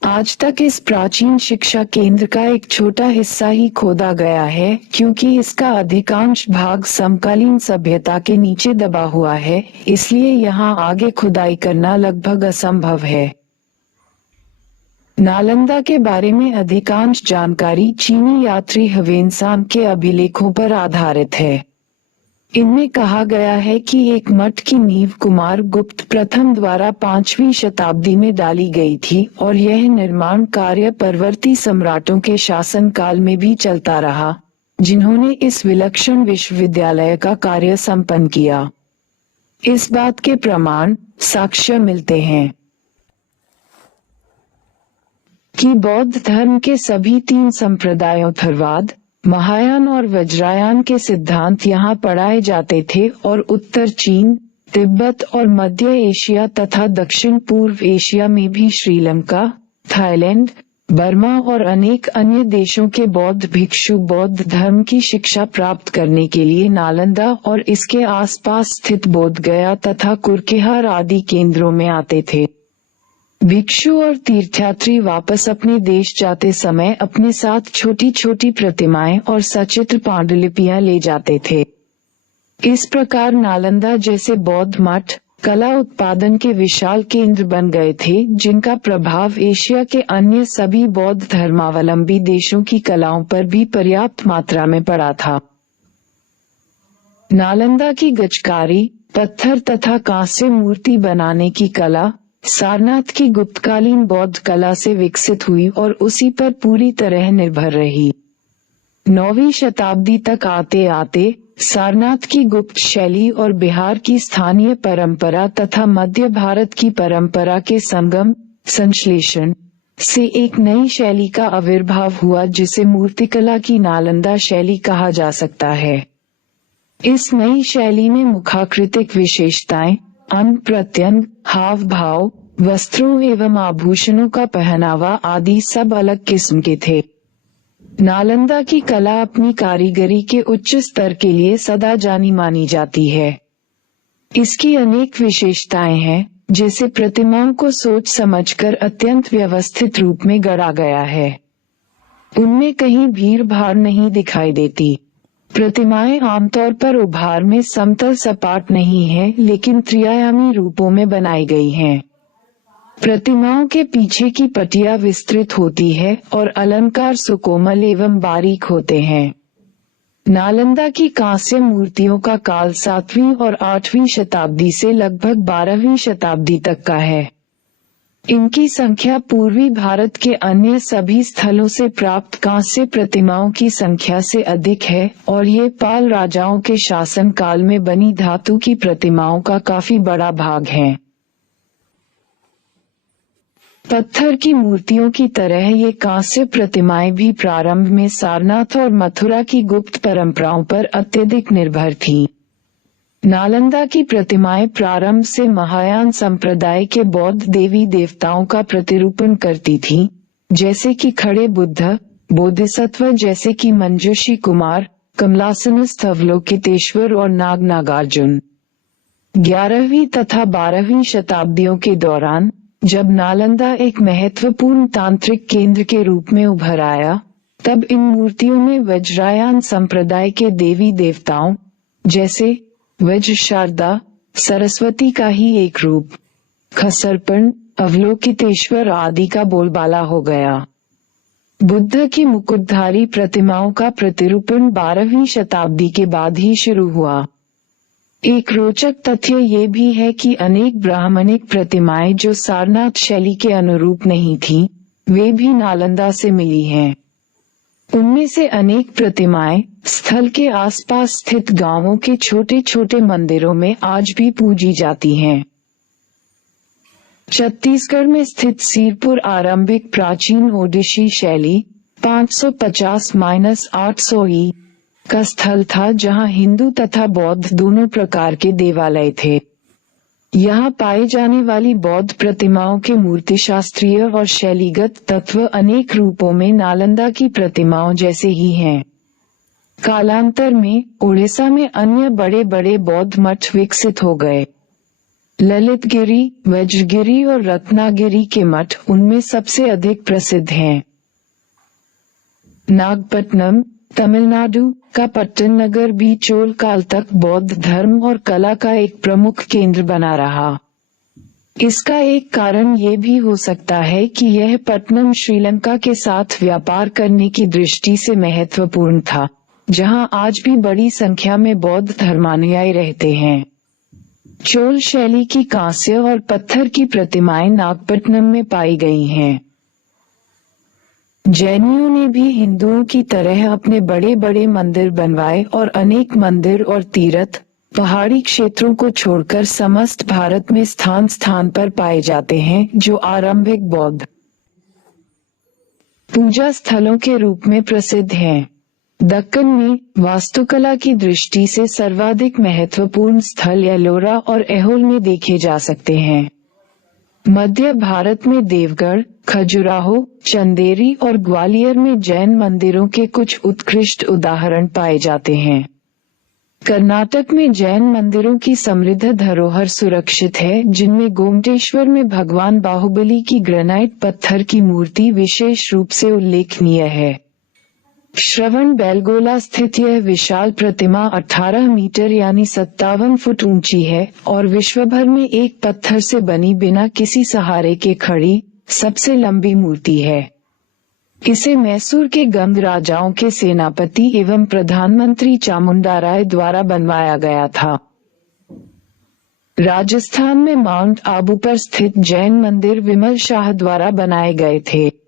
आज तक इस प्राचीन शिक्षा केंद्र का एक छोटा हिस्सा ही खोदा गया है क्योंकि इसका अधिकांश भाग समकालीन सभ्यता के नीचे दबा हुआ है, इसलिए यहाँ आगे खुदाई करना लगभग असंभव है। नालंदा के बारे में अधिकांश जानकारी चीनी यात्री ह्वेनसांग के अभिलेखों पर आधारित है। इनमें कहा गया है कि एक मठ की नींव कुमार गुप्त प्रथम द्वारा 5वीं शताब्दी में डाली गई थी और यह निर्माण कार्य परवर्ती सम्राटों के शासनकाल में भी चलता रहा, जिन्होंने इस विलक्षण विश्वविद्यालय का कार्य संपन्न किया। इस बात के प्रमाण साक्ष्य मिलते हैं कि बौद्ध धर्म के सभी 3 संप्रदायों थर्वाद, महायान और वज्रायन के सिद्धांत यहाँ पढ़ाए जाते थे और उत्तर चीन, तिब्बत और मध्य एशिया तथा दक्षिण पूर्व एशिया में भी श्रीलंका, थाईलैंड, बर्मा और अनेक अन्य देशों के बौद्ध भिक्षु बौद्ध धर्म की शिक्षा प्राप्त करने के लिए नालंदा और इसके आसपास स्थित बोधगया तथा कुरकेहार आदि केंद्रों में आते थे। भिक्षु और तीर्थयात्री वापस अपने देश जाते समय अपने साथ छोटी छोटी प्रतिमाएं और सचित्र पांडुलिपियां ले जाते थे। इस प्रकार नालंदा जैसे बौद्ध मठ कला उत्पादन के विशाल केंद्र बन गए थे, जिनका प्रभाव एशिया के अन्य सभी बौद्ध धर्मावलंबी देशों की कलाओं पर भी पर्याप्त मात्रा में पड़ा था। नालंदा की गजकारी, पत्थर तथा कांस्य मूर्ति बनाने की कला सारनाथ की गुप्तकालीन बौद्ध कला से विकसित हुई और उसी पर पूरी तरह निर्भर रही। 9वीं शताब्दी तक आते आते सारनाथ की गुप्त शैली और बिहार की स्थानीय परंपरा तथा मध्य भारत की परंपरा के संगम संश्लेषण से एक नई शैली का आविर्भाव हुआ जिसे मूर्तिकला की नालंदा शैली कहा जा सकता है। इस नई शैली में मुखाकृतिक विशेषताएं, अंग प्रत्यंग, हाव भाव, वस्त्रों एवं आभूषणों का पहनावा आदि सब अलग किस्म के थे। नालंदा की कला अपनी कारीगरी के उच्च स्तर के लिए सदा जानी मानी जाती है। इसकी अनेक विशेषताएं हैं, जैसे प्रतिमाओं को सोच समझकर अत्यंत व्यवस्थित रूप में गढ़ा गया है। उनमें कहीं भीड़ भाड़ नहीं दिखाई देती। प्रतिमाएं आमतौर पर उभार में समतल सपाट नहीं है, लेकिन त्रिआयामी रूपों में बनाई गई हैं। प्रतिमाओं के पीछे की पटिया विस्तृत होती है और अलंकार सुकोमल एवं बारीक होते हैं। नालंदा की कांस्य मूर्तियों का काल 7वीं और 8वीं शताब्दी से लगभग 12वीं शताब्दी तक का है। इनकी संख्या पूर्वी भारत के अन्य सभी स्थलों से प्राप्त कांस्य प्रतिमाओं की संख्या से अधिक है और ये पाल राजाओं के शासन काल में बनी धातु की प्रतिमाओं का काफी बड़ा भाग है। पत्थर की मूर्तियों की तरह ये कांस्य प्रतिमाएं भी प्रारंभ में सारनाथ और मथुरा की गुप्त परंपराओं पर अत्यधिक निर्भर थीं। नालंदा की प्रतिमाएं प्रारंभ से महायान संप्रदाय के बौद्ध देवी देवताओं का प्रतिरूपण करती थीं, जैसे कि खड़े बुद्ध, बोधिसत्व जैसे कि मंजूषी कुमार, कमलासनस्थ अवलोकितेश्वर और नाग नागार्जुन। 11वीं तथा 12वीं शताब्दियों के दौरान जब नालंदा एक महत्वपूर्ण तांत्रिक केंद्र के रूप में उभर आया, तब इन मूर्तियों में वज्रायन संप्रदाय के देवी देवताओं जैसे वज्र शारदा सरस्वती का ही एक रूप खसरपण अवलोकितेश्वर आदि का बोलबाला हो गया। बुद्ध की मुकुटधारी प्रतिमाओं का प्रतिरूपण 12वीं शताब्दी के बाद ही शुरू हुआ। एक रोचक तथ्य ये भी है कि अनेक ब्राह्मणिक प्रतिमाएं जो सारनाथ शैली के अनुरूप नहीं थीं, वे भी नालंदा से मिली हैं। उनमें से अनेक प्रतिमाएं स्थल के आसपास स्थित गांवों के छोटे छोटे मंदिरों में आज भी पूजी जाती हैं। छत्तीसगढ़ में स्थित सीरपुर आरंभिक प्राचीन ओडिशी शैली 550-800 ई का स्थल था, जहां हिंदू तथा बौद्ध दोनों प्रकार के देवालय थे। यहाँ पाए जाने वाली बौद्ध प्रतिमाओं के मूर्तिशास्त्रीय और शैलीगत तत्व अनेक रूपों में नालंदा की प्रतिमाओं जैसे ही हैं। कालांतर में उड़ीसा में अन्य बड़े बड़े बौद्ध मठ विकसित हो गए। ललितगिरी, वज्रगिरी और रत्नागिरी के मठ उनमें सबसे अधिक प्रसिद्ध हैं। नागपट्टनम तमिलनाडु का पट्टन नगर भी चोल काल तक बौद्ध धर्म और कला का एक प्रमुख केंद्र बना रहा। इसका एक कारण ये भी हो सकता है कि यह पट्टनम श्रीलंका के साथ व्यापार करने की दृष्टि से महत्वपूर्ण था, जहां आज भी बड़ी संख्या में बौद्ध धर्मानुयायी रहते हैं। चोल शैली की कांस्य और पत्थर की प्रतिमाएं नागपट्टनम में पाई गई हैं। जैनियों ने भी हिंदुओं की तरह अपने बड़े बड़े मंदिर बनवाए और अनेक मंदिर और तीर्थ पहाड़ी क्षेत्रों को छोड़कर समस्त भारत में स्थान स्थान पर पाए जाते हैं, जो आरंभिक बौद्ध पूजा स्थलों के रूप में प्रसिद्ध हैं। दक्कन में वास्तुकला की दृष्टि से सर्वाधिक महत्वपूर्ण स्थल एलोरा और ऐहोल में देखे जा सकते हैं। मध्य भारत में देवगढ़, खजुराहो, चंदेरी और ग्वालियर में जैन मंदिरों के कुछ उत्कृष्ट उदाहरण पाए जाते हैं। कर्नाटक में जैन मंदिरों की समृद्ध धरोहर सुरक्षित है, जिनमें गोमटेश्वर में भगवान बाहुबली की ग्रेनाइट पत्थर की मूर्ति विशेष रूप से उल्लेखनीय है। श्रवण बेलगोला स्थित यह विशाल प्रतिमा 18 मीटर यानी 57 फुट ऊंची है और विश्व भर में एक पत्थर से बनी बिना किसी सहारे के खड़ी सबसे लंबी मूर्ति है। इसे मैसूर के गंग राजाओं के सेनापति एवं प्रधानमंत्री चामुंडाराय द्वारा बनवाया गया था। राजस्थान में माउंट आबू पर स्थित जैन मंदिर विमल शाह द्वारा बनाए गए थे।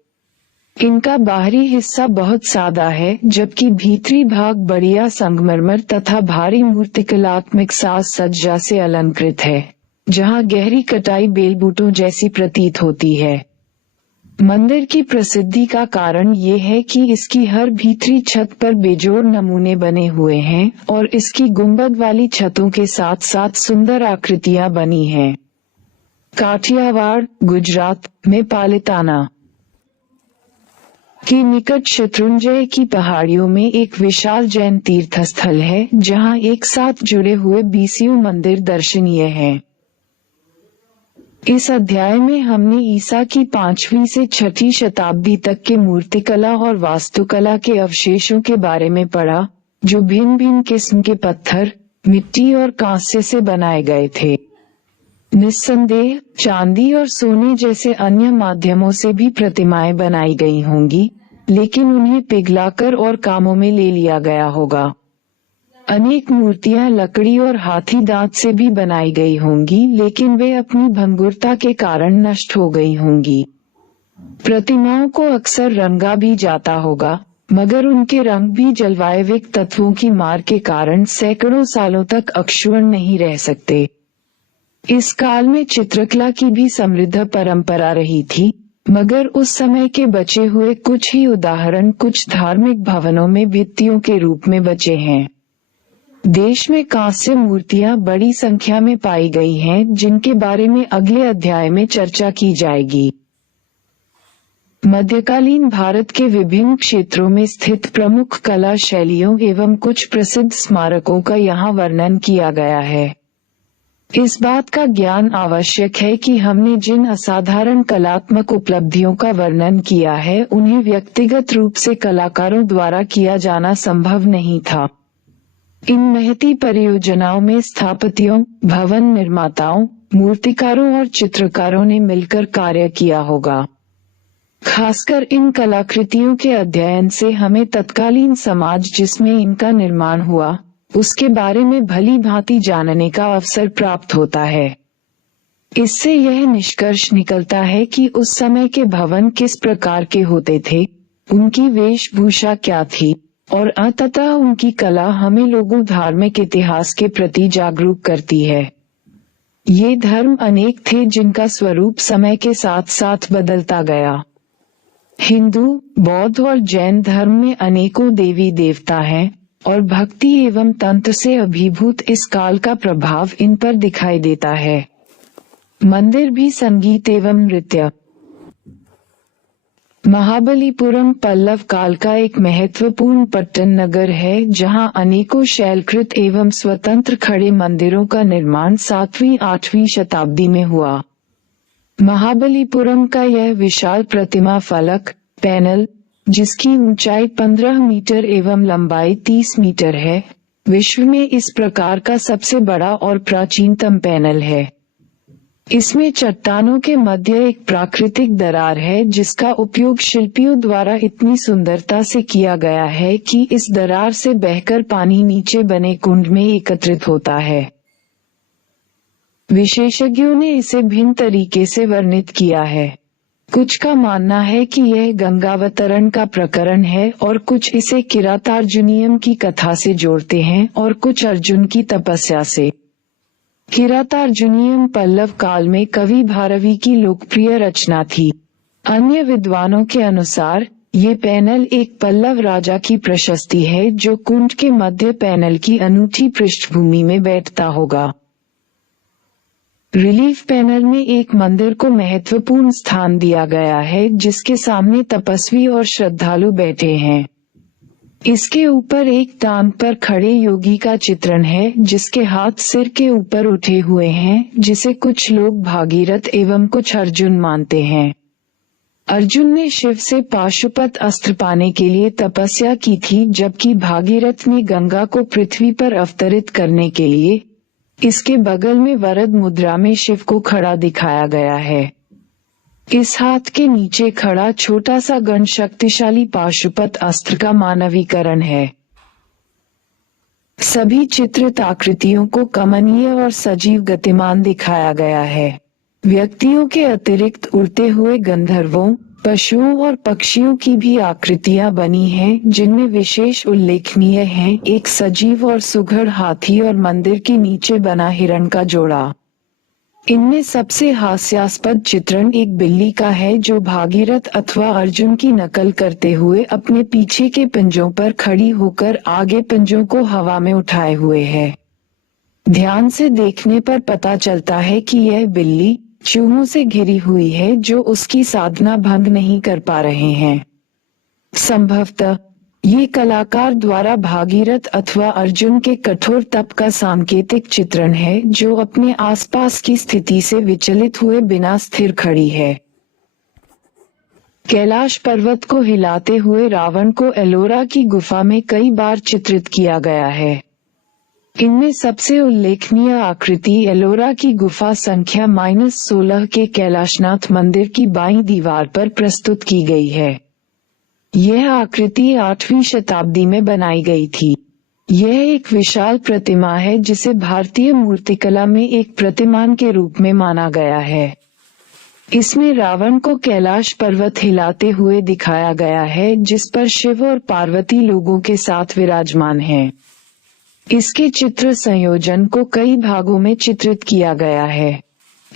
इनका बाहरी हिस्सा बहुत सादा है, जबकि भीतरी भाग बढ़िया संगमरमर तथा भारी मूर्तिकलात्मक साज सज्जा से अलंकृत है, जहां गहरी कटाई बेलबूटों जैसी प्रतीत होती है। मंदिर की प्रसिद्धि का कारण ये है कि इसकी हर भीतरी छत पर बेजोड़ नमूने बने हुए हैं और इसकी गुंबद वाली छतों के साथ साथ सुंदर आकृतियां बनी हैं। काठियावाड़, गुजरात में पालिताना के निकट शत्रुंजय की पहाड़ियों में एक विशाल जैन तीर्थ स्थल है, जहां एक साथ जुड़े हुए 20 मंदिर दर्शनीय हैं। इस अध्याय में हमने ईसा की 5वीं से 6वीं शताब्दी तक के मूर्तिकला और वास्तुकला के अवशेषों के बारे में पढ़ा, जो भिन्न भिन्न किस्म के पत्थर, मिट्टी और कांस्य से बनाए गए थे। निस्संदेह चांदी और सोने जैसे अन्य माध्यमों से भी प्रतिमाएं बनाई गई होंगी, लेकिन उन्हें पिघलाकर और कामों में ले लिया गया होगा। अनेक मूर्तियां लकड़ी और हाथी दांत से भी बनाई गई होंगी, लेकिन वे अपनी भंगुरता के कारण नष्ट हो गई होंगी। प्रतिमाओं को अक्सर रंगा भी जाता होगा, मगर उनके रंग भी जलवायविक तत्वों की मार के कारण सैकड़ों सालों तक अक्षुण्ण नहीं रह सकते। इस काल में चित्रकला की भी समृद्ध परंपरा रही थी, मगर उस समय के बचे हुए कुछ ही उदाहरण कुछ धार्मिक भवनों में भित्तियों के रूप में बचे हैं। देश में कांस्य मूर्तियां बड़ी संख्या में पाई गई हैं, जिनके बारे में अगले अध्याय में चर्चा की जाएगी। मध्यकालीन भारत के विभिन्न क्षेत्रों में स्थित प्रमुख कला शैलियों एवं कुछ प्रसिद्ध स्मारकों का यहाँ वर्णन किया गया है। इस बात का ज्ञान आवश्यक है कि हमने जिन असाधारण कलात्मक उपलब्धियों का वर्णन किया है उन्हें व्यक्तिगत रूप से कलाकारों द्वारा किया जाना संभव नहीं था। इन महती परियोजनाओं में स्थापत्यों, भवन निर्माताओं, मूर्तिकारों और चित्रकारों ने मिलकर कार्य किया होगा। खासकर इन कलाकृतियों के अध्ययन से हमें तत्कालीन समाज जिसमें इनका निर्माण हुआ उसके बारे में भली भांति जानने का अवसर प्राप्त होता है। इससे यह निष्कर्ष निकलता है कि उस समय के भवन किस प्रकार के होते थे, उनकी वेशभूषा क्या थी और अंततः उनकी कला हमें लोगों धार्मिक इतिहास के प्रति जागरूक करती है। ये धर्म अनेक थे जिनका स्वरूप समय के साथ साथ बदलता गया। हिंदू, बौद्ध और जैन धर्म में अनेकों देवी देवता हैं और भक्ति एवं तंत्र से अभिभूत इस काल का प्रभाव इन पर दिखाई देता है। मंदिर भी संगीत एवं नृत्य। महाबलीपुरम पल्लव काल का एक महत्वपूर्ण पर्यटन नगर है जहां अनेकों शैलकृत एवं स्वतंत्र खड़े मंदिरों का निर्माण 7वीं-8वीं शताब्दी में हुआ। महाबलीपुरम का यह विशाल प्रतिमा फलक पैनल, जिसकी ऊंचाई 15 मीटर एवं लंबाई 30 मीटर है, विश्व में इस प्रकार का सबसे बड़ा और प्राचीनतम पैनल है। इसमें चट्टानों के मध्य एक प्राकृतिक दरार है जिसका उपयोग शिल्पियों द्वारा इतनी सुंदरता से किया गया है कि इस दरार से बहकर पानी नीचे बने कुंड में एकत्रित होता है। विशेषज्ञों ने इसे भिन्न तरीके से वर्णित किया है। कुछ का मानना है कि यह गंगावतरण का प्रकरण है और कुछ इसे किरातार्जुनीयम की कथा से जोड़ते हैं और कुछ अर्जुन की तपस्या से। किरातार्जुनीयम पल्लव काल में कवि भारवी की लोकप्रिय रचना थी। अन्य विद्वानों के अनुसार ये पैनल एक पल्लव राजा की प्रशस्ति है जो कुंड के मध्य पैनल की अनूठी पृष्ठभूमि में बैठता होगा। रिलीफ पैनल में एक मंदिर को महत्वपूर्ण स्थान दिया गया है जिसके सामने तपस्वी और श्रद्धालु बैठे हैं। इसके ऊपर एक टांग पर खड़े योगी का चित्रण है जिसके हाथ सिर के ऊपर उठे हुए हैं, जिसे कुछ लोग भागीरथ एवं कुछ अर्जुन मानते हैं। अर्जुन ने शिव से पाशुपत अस्त्र पाने के लिए तपस्या की थी, जबकि भागीरथ ने गंगा को पृथ्वी पर अवतरित करने के लिए। इसके बगल में वरद मुद्रा में शिव को खड़ा दिखाया गया है। इस हाथ के नीचे खड़ा छोटा सा गण शक्तिशाली पाशुपत अस्त्र का मानवीकरण है। सभी चित्रित आकृतियों को कमनीय और सजीव गतिमान दिखाया गया है। व्यक्तियों के अतिरिक्त उड़ते हुए गंधर्वों, पशुओं और पक्षियों की भी आकृतियां बनी हैं, जिनमें विशेष उल्लेखनीय हैं एक सजीव और सुघड़ हाथी और मंदिर के नीचे बना हिरण का जोड़ा। इनमें सबसे हास्यास्पद चित्रण एक बिल्ली का है जो भागीरथ अथवा अर्जुन की नकल करते हुए अपने पीछे के पंजों पर खड़ी होकर आगे पंजों को हवा में उठाए हुए है। ध्यान से देखने पर पता चलता है कि यह बिल्ली चूहों से घिरी हुई है जो उसकी साधना भंग नहीं कर पा रहे हैं। संभवतः ये कलाकार द्वारा भागीरथ अथवा अर्जुन के कठोर तप का सांकेतिक चित्रण है जो अपने आसपास की स्थिति से विचलित हुए बिना स्थिर खड़ी है। कैलाश पर्वत को हिलाते हुए रावण को एलोरा की गुफा में कई बार चित्रित किया गया है। इनमें सबसे उल्लेखनीय आकृति एलोरा की गुफा संख्या -16 के कैलाशनाथ मंदिर की बाईं दीवार पर प्रस्तुत की गई है। यह आकृति 8वीं शताब्दी में बनाई गई थी। यह एक विशाल प्रतिमा है जिसे भारतीय मूर्तिकला में एक प्रतिमान के रूप में माना गया है। इसमें रावण को कैलाश पर्वत हिलाते हुए दिखाया गया है जिस पर शिव और पार्वती लोगों के साथ विराजमान हैं। इसके चित्र संयोजन को कई भागों में चित्रित किया गया है।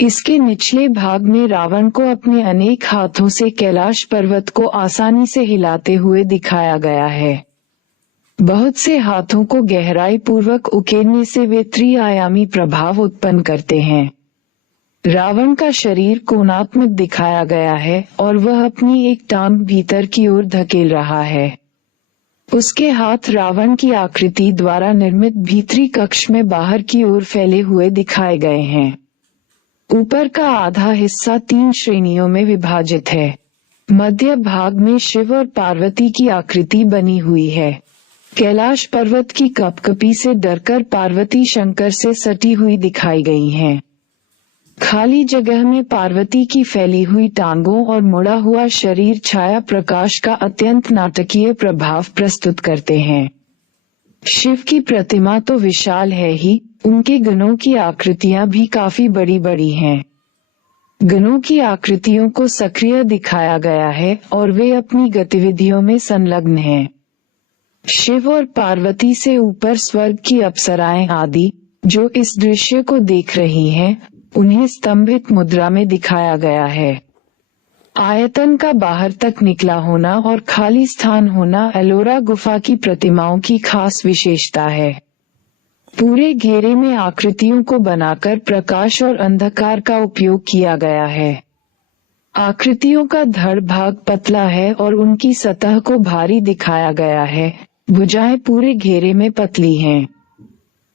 इसके निचले भाग में रावण को अपने अनेक हाथों से कैलाश पर्वत को आसानी से हिलाते हुए दिखाया गया है। बहुत से हाथों को गहराई पूर्वक उकेरने से वे त्रिआयामी प्रभाव उत्पन्न करते हैं। रावण का शरीर कोणात्मक दिखाया गया है और वह अपनी एक टांग भीतर की ओर धकेल रहा है। उसके हाथ रावण की आकृति द्वारा निर्मित भीतरी कक्ष में बाहर की ओर फैले हुए दिखाए गए हैं। ऊपर का आधा हिस्सा 3 श्रेणियों में विभाजित है। मध्य भाग में शिव और पार्वती की आकृति बनी हुई है। कैलाश पर्वत की कपकपी से डरकर पार्वती शंकर से सटी हुई दिखाई गई हैं। खाली जगह में पार्वती की फैली हुई टांगों और मुड़ा हुआ शरीर छाया प्रकाश का अत्यंत नाटकीय प्रभाव प्रस्तुत करते हैं। शिव की प्रतिमा तो विशाल है ही, उनके गणों की आकृतियां भी काफी बड़ी बड़ी हैं। गणों की आकृतियों को सक्रिय दिखाया गया है और वे अपनी गतिविधियों में संलग्न हैं। शिव और पार्वती से ऊपर स्वर्ग की अप्सराएं आदि जो इस दृश्य को देख रही हैं, उन्हें स्तंभित मुद्रा में दिखाया गया है। आयतन का बाहर तक निकला होना और खाली स्थान होना एलोरा गुफा की प्रतिमाओं की खास विशेषता है। पूरे घेरे में आकृतियों को बनाकर प्रकाश और अंधकार का उपयोग किया गया है। आकृतियों का धड़ भाग पतला है और उनकी सतह को भारी दिखाया गया है। भुजाएं पूरे घेरे में पतली हैं।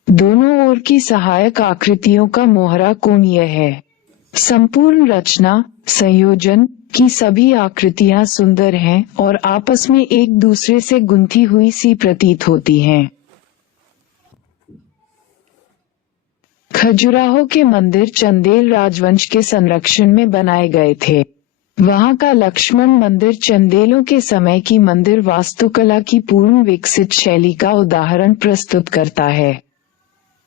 दोनों ओर की सहायक आकृतियों का मोहरा कोणीय है। संपूर्ण रचना संयोजन की सभी आकृतियां सुंदर हैं और आपस में एक दूसरे से गुंथी हुई सी प्रतीत होती हैं। खजुराहो के मंदिर चंदेल राजवंश के संरक्षण में बनाए गए थे। वहां का लक्ष्मण मंदिर चंदेलों के समय की मंदिर वास्तुकला की पूर्ण विकसित शैली का उदाहरण प्रस्तुत करता है।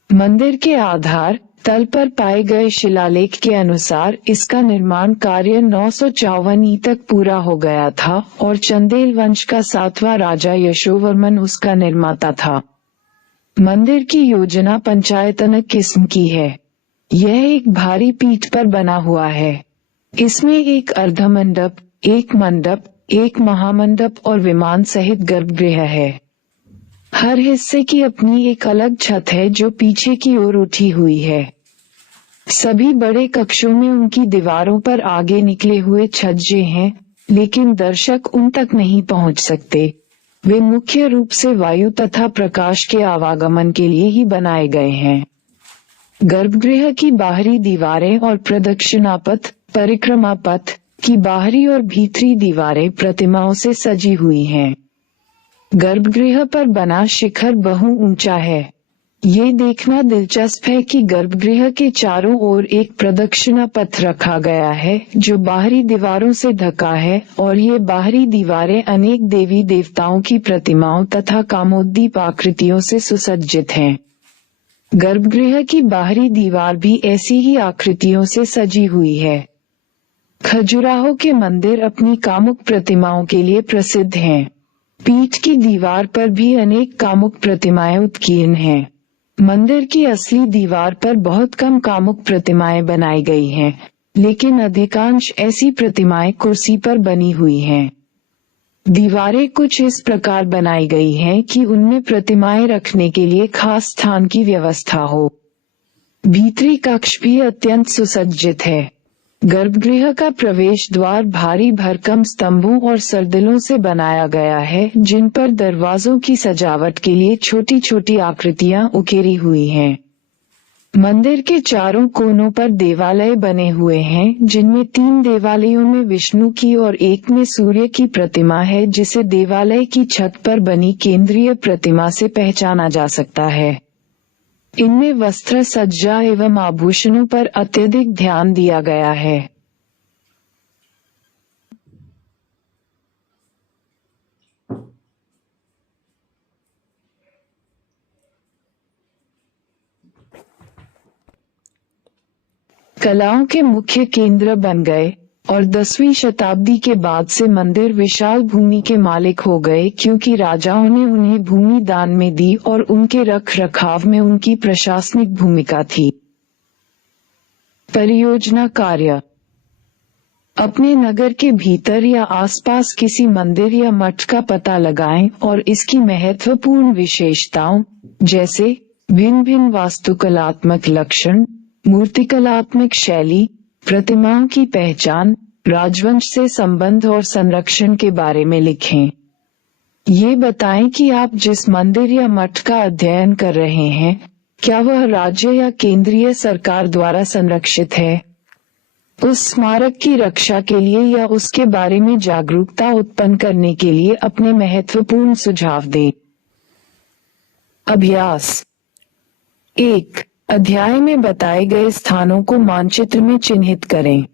मंदिर के आधार तल पर पाए गए शिलालेख के अनुसार इसका निर्माण कार्य 954 ई तक पूरा हो गया था और चंदेल वंश का 7वां राजा यशोवर्मन उसका निर्माता था। मंदिर की योजना पंचायतन किस्म की है। यह एक भारी पीठ पर बना हुआ है। इसमें एक अर्धमंडप, एक मंडप, एक महामंडप और विमान सहित गर्भगृह है। हर हिस्से की अपनी एक अलग छत है जो पीछे की ओर उठी हुई है। सभी बड़े कक्षों में उनकी दीवारों पर आगे निकले हुए छज्जे हैं, लेकिन दर्शक उन तक नहीं पहुंच सकते। वे मुख्य रूप से वायु तथा प्रकाश के आवागमन के लिए ही बनाए गए हैं। गर्भगृह की बाहरी दीवारें और प्रदक्षिणा पथ, परिक्रमा पथ की बाहरी और भीतरी दीवारें प्रतिमाओं से सजी हुई हैं। गर्भगृह पर बना शिखर बहु ऊंचा है। ये देखना दिलचस्प है कि गर्भगृह के चारों ओर एक प्रदक्षिणा पथ रखा गया है जो बाहरी दीवारों से ढका है और ये बाहरी दीवारें अनेक देवी देवताओं की प्रतिमाओं तथा कामोद्दीप आकृतियों से सुसज्जित हैं। गर्भगृह की बाहरी दीवार भी ऐसी ही आकृतियों से सजी हुई है। खजुराहो के मंदिर अपनी कामुक प्रतिमाओं के लिए प्रसिद्ध हैं। पीठ की दीवार पर भी अनेक कामुक प्रतिमाएं उत्कीर्ण हैं। मंदिर की असली दीवार पर बहुत कम कामुक प्रतिमाएं बनाई गई हैं, लेकिन अधिकांश ऐसी प्रतिमाएं कुर्सी पर बनी हुई हैं। दीवारें कुछ इस प्रकार बनाई गई हैं कि उनमें प्रतिमाएं रखने के लिए खास स्थान की व्यवस्था हो। भीतरी कक्ष भी अत्यंत सुसज्जित है। गर्भगृह का प्रवेश द्वार भारी भरकम स्तंभों और सरदिलों से बनाया गया है, जिन पर दरवाजों की सजावट के लिए छोटी छोटी आकृतियां उकेरी हुई हैं। मंदिर के चारों कोनों पर देवालय बने हुए हैं, जिनमें 3 देवालयों में विष्णु की और एक में सूर्य की प्रतिमा है, जिसे देवालय की छत पर बनी केंद्रीय प्रतिमा से पहचाना जा सकता है। इनमें वस्त्र सज्जा एवं आभूषणों पर अत्यधिक ध्यान दिया गया है। कलाओं के मुख्य केंद्र बन गए और 10वीं शताब्दी के बाद से मंदिर विशाल भूमि के मालिक हो गए, क्योंकि राजाओं ने उन्हें भूमि दान में दी और उनके रख रखाव में उनकी प्रशासनिक भूमिका थी। परियोजना कार्य। अपने नगर के भीतर या आसपास किसी मंदिर या मठ का पता लगाएं और इसकी महत्वपूर्ण विशेषताओं जैसे भिन्न भिन्न वास्तुकलात्मक लक्षण, मूर्तिकलात्मक शैली, प्रतिमाओं की पहचान, राजवंश से संबंध और संरक्षण के बारे में लिखें। ये बताएं कि आप जिस मंदिर या मठ का अध्ययन कर रहे हैं, क्या वह राज्य या केंद्रीय सरकार द्वारा संरक्षित है? उस स्मारक की रक्षा के लिए या उसके बारे में जागरूकता उत्पन्न करने के लिए अपने महत्वपूर्ण सुझाव दें। अभ्यास 1. अध्याय में बताए गए स्थानों को मानचित्र में चिन्हित करें।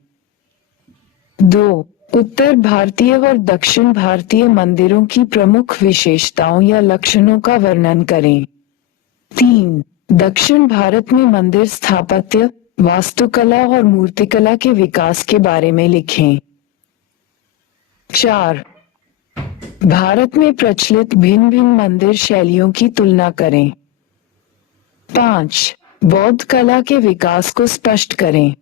2. उत्तर भारतीय और दक्षिण भारतीय मंदिरों की प्रमुख विशेषताओं या लक्षणों का वर्णन करें। 3. दक्षिण भारत में मंदिर स्थापत्य, वास्तुकला और मूर्तिकला के विकास के बारे में लिखें। 4. भारत में प्रचलित भिन्न भिन्न मंदिर शैलियों की तुलना करें। 5. बौद्ध कला के विकास को स्पष्ट करें।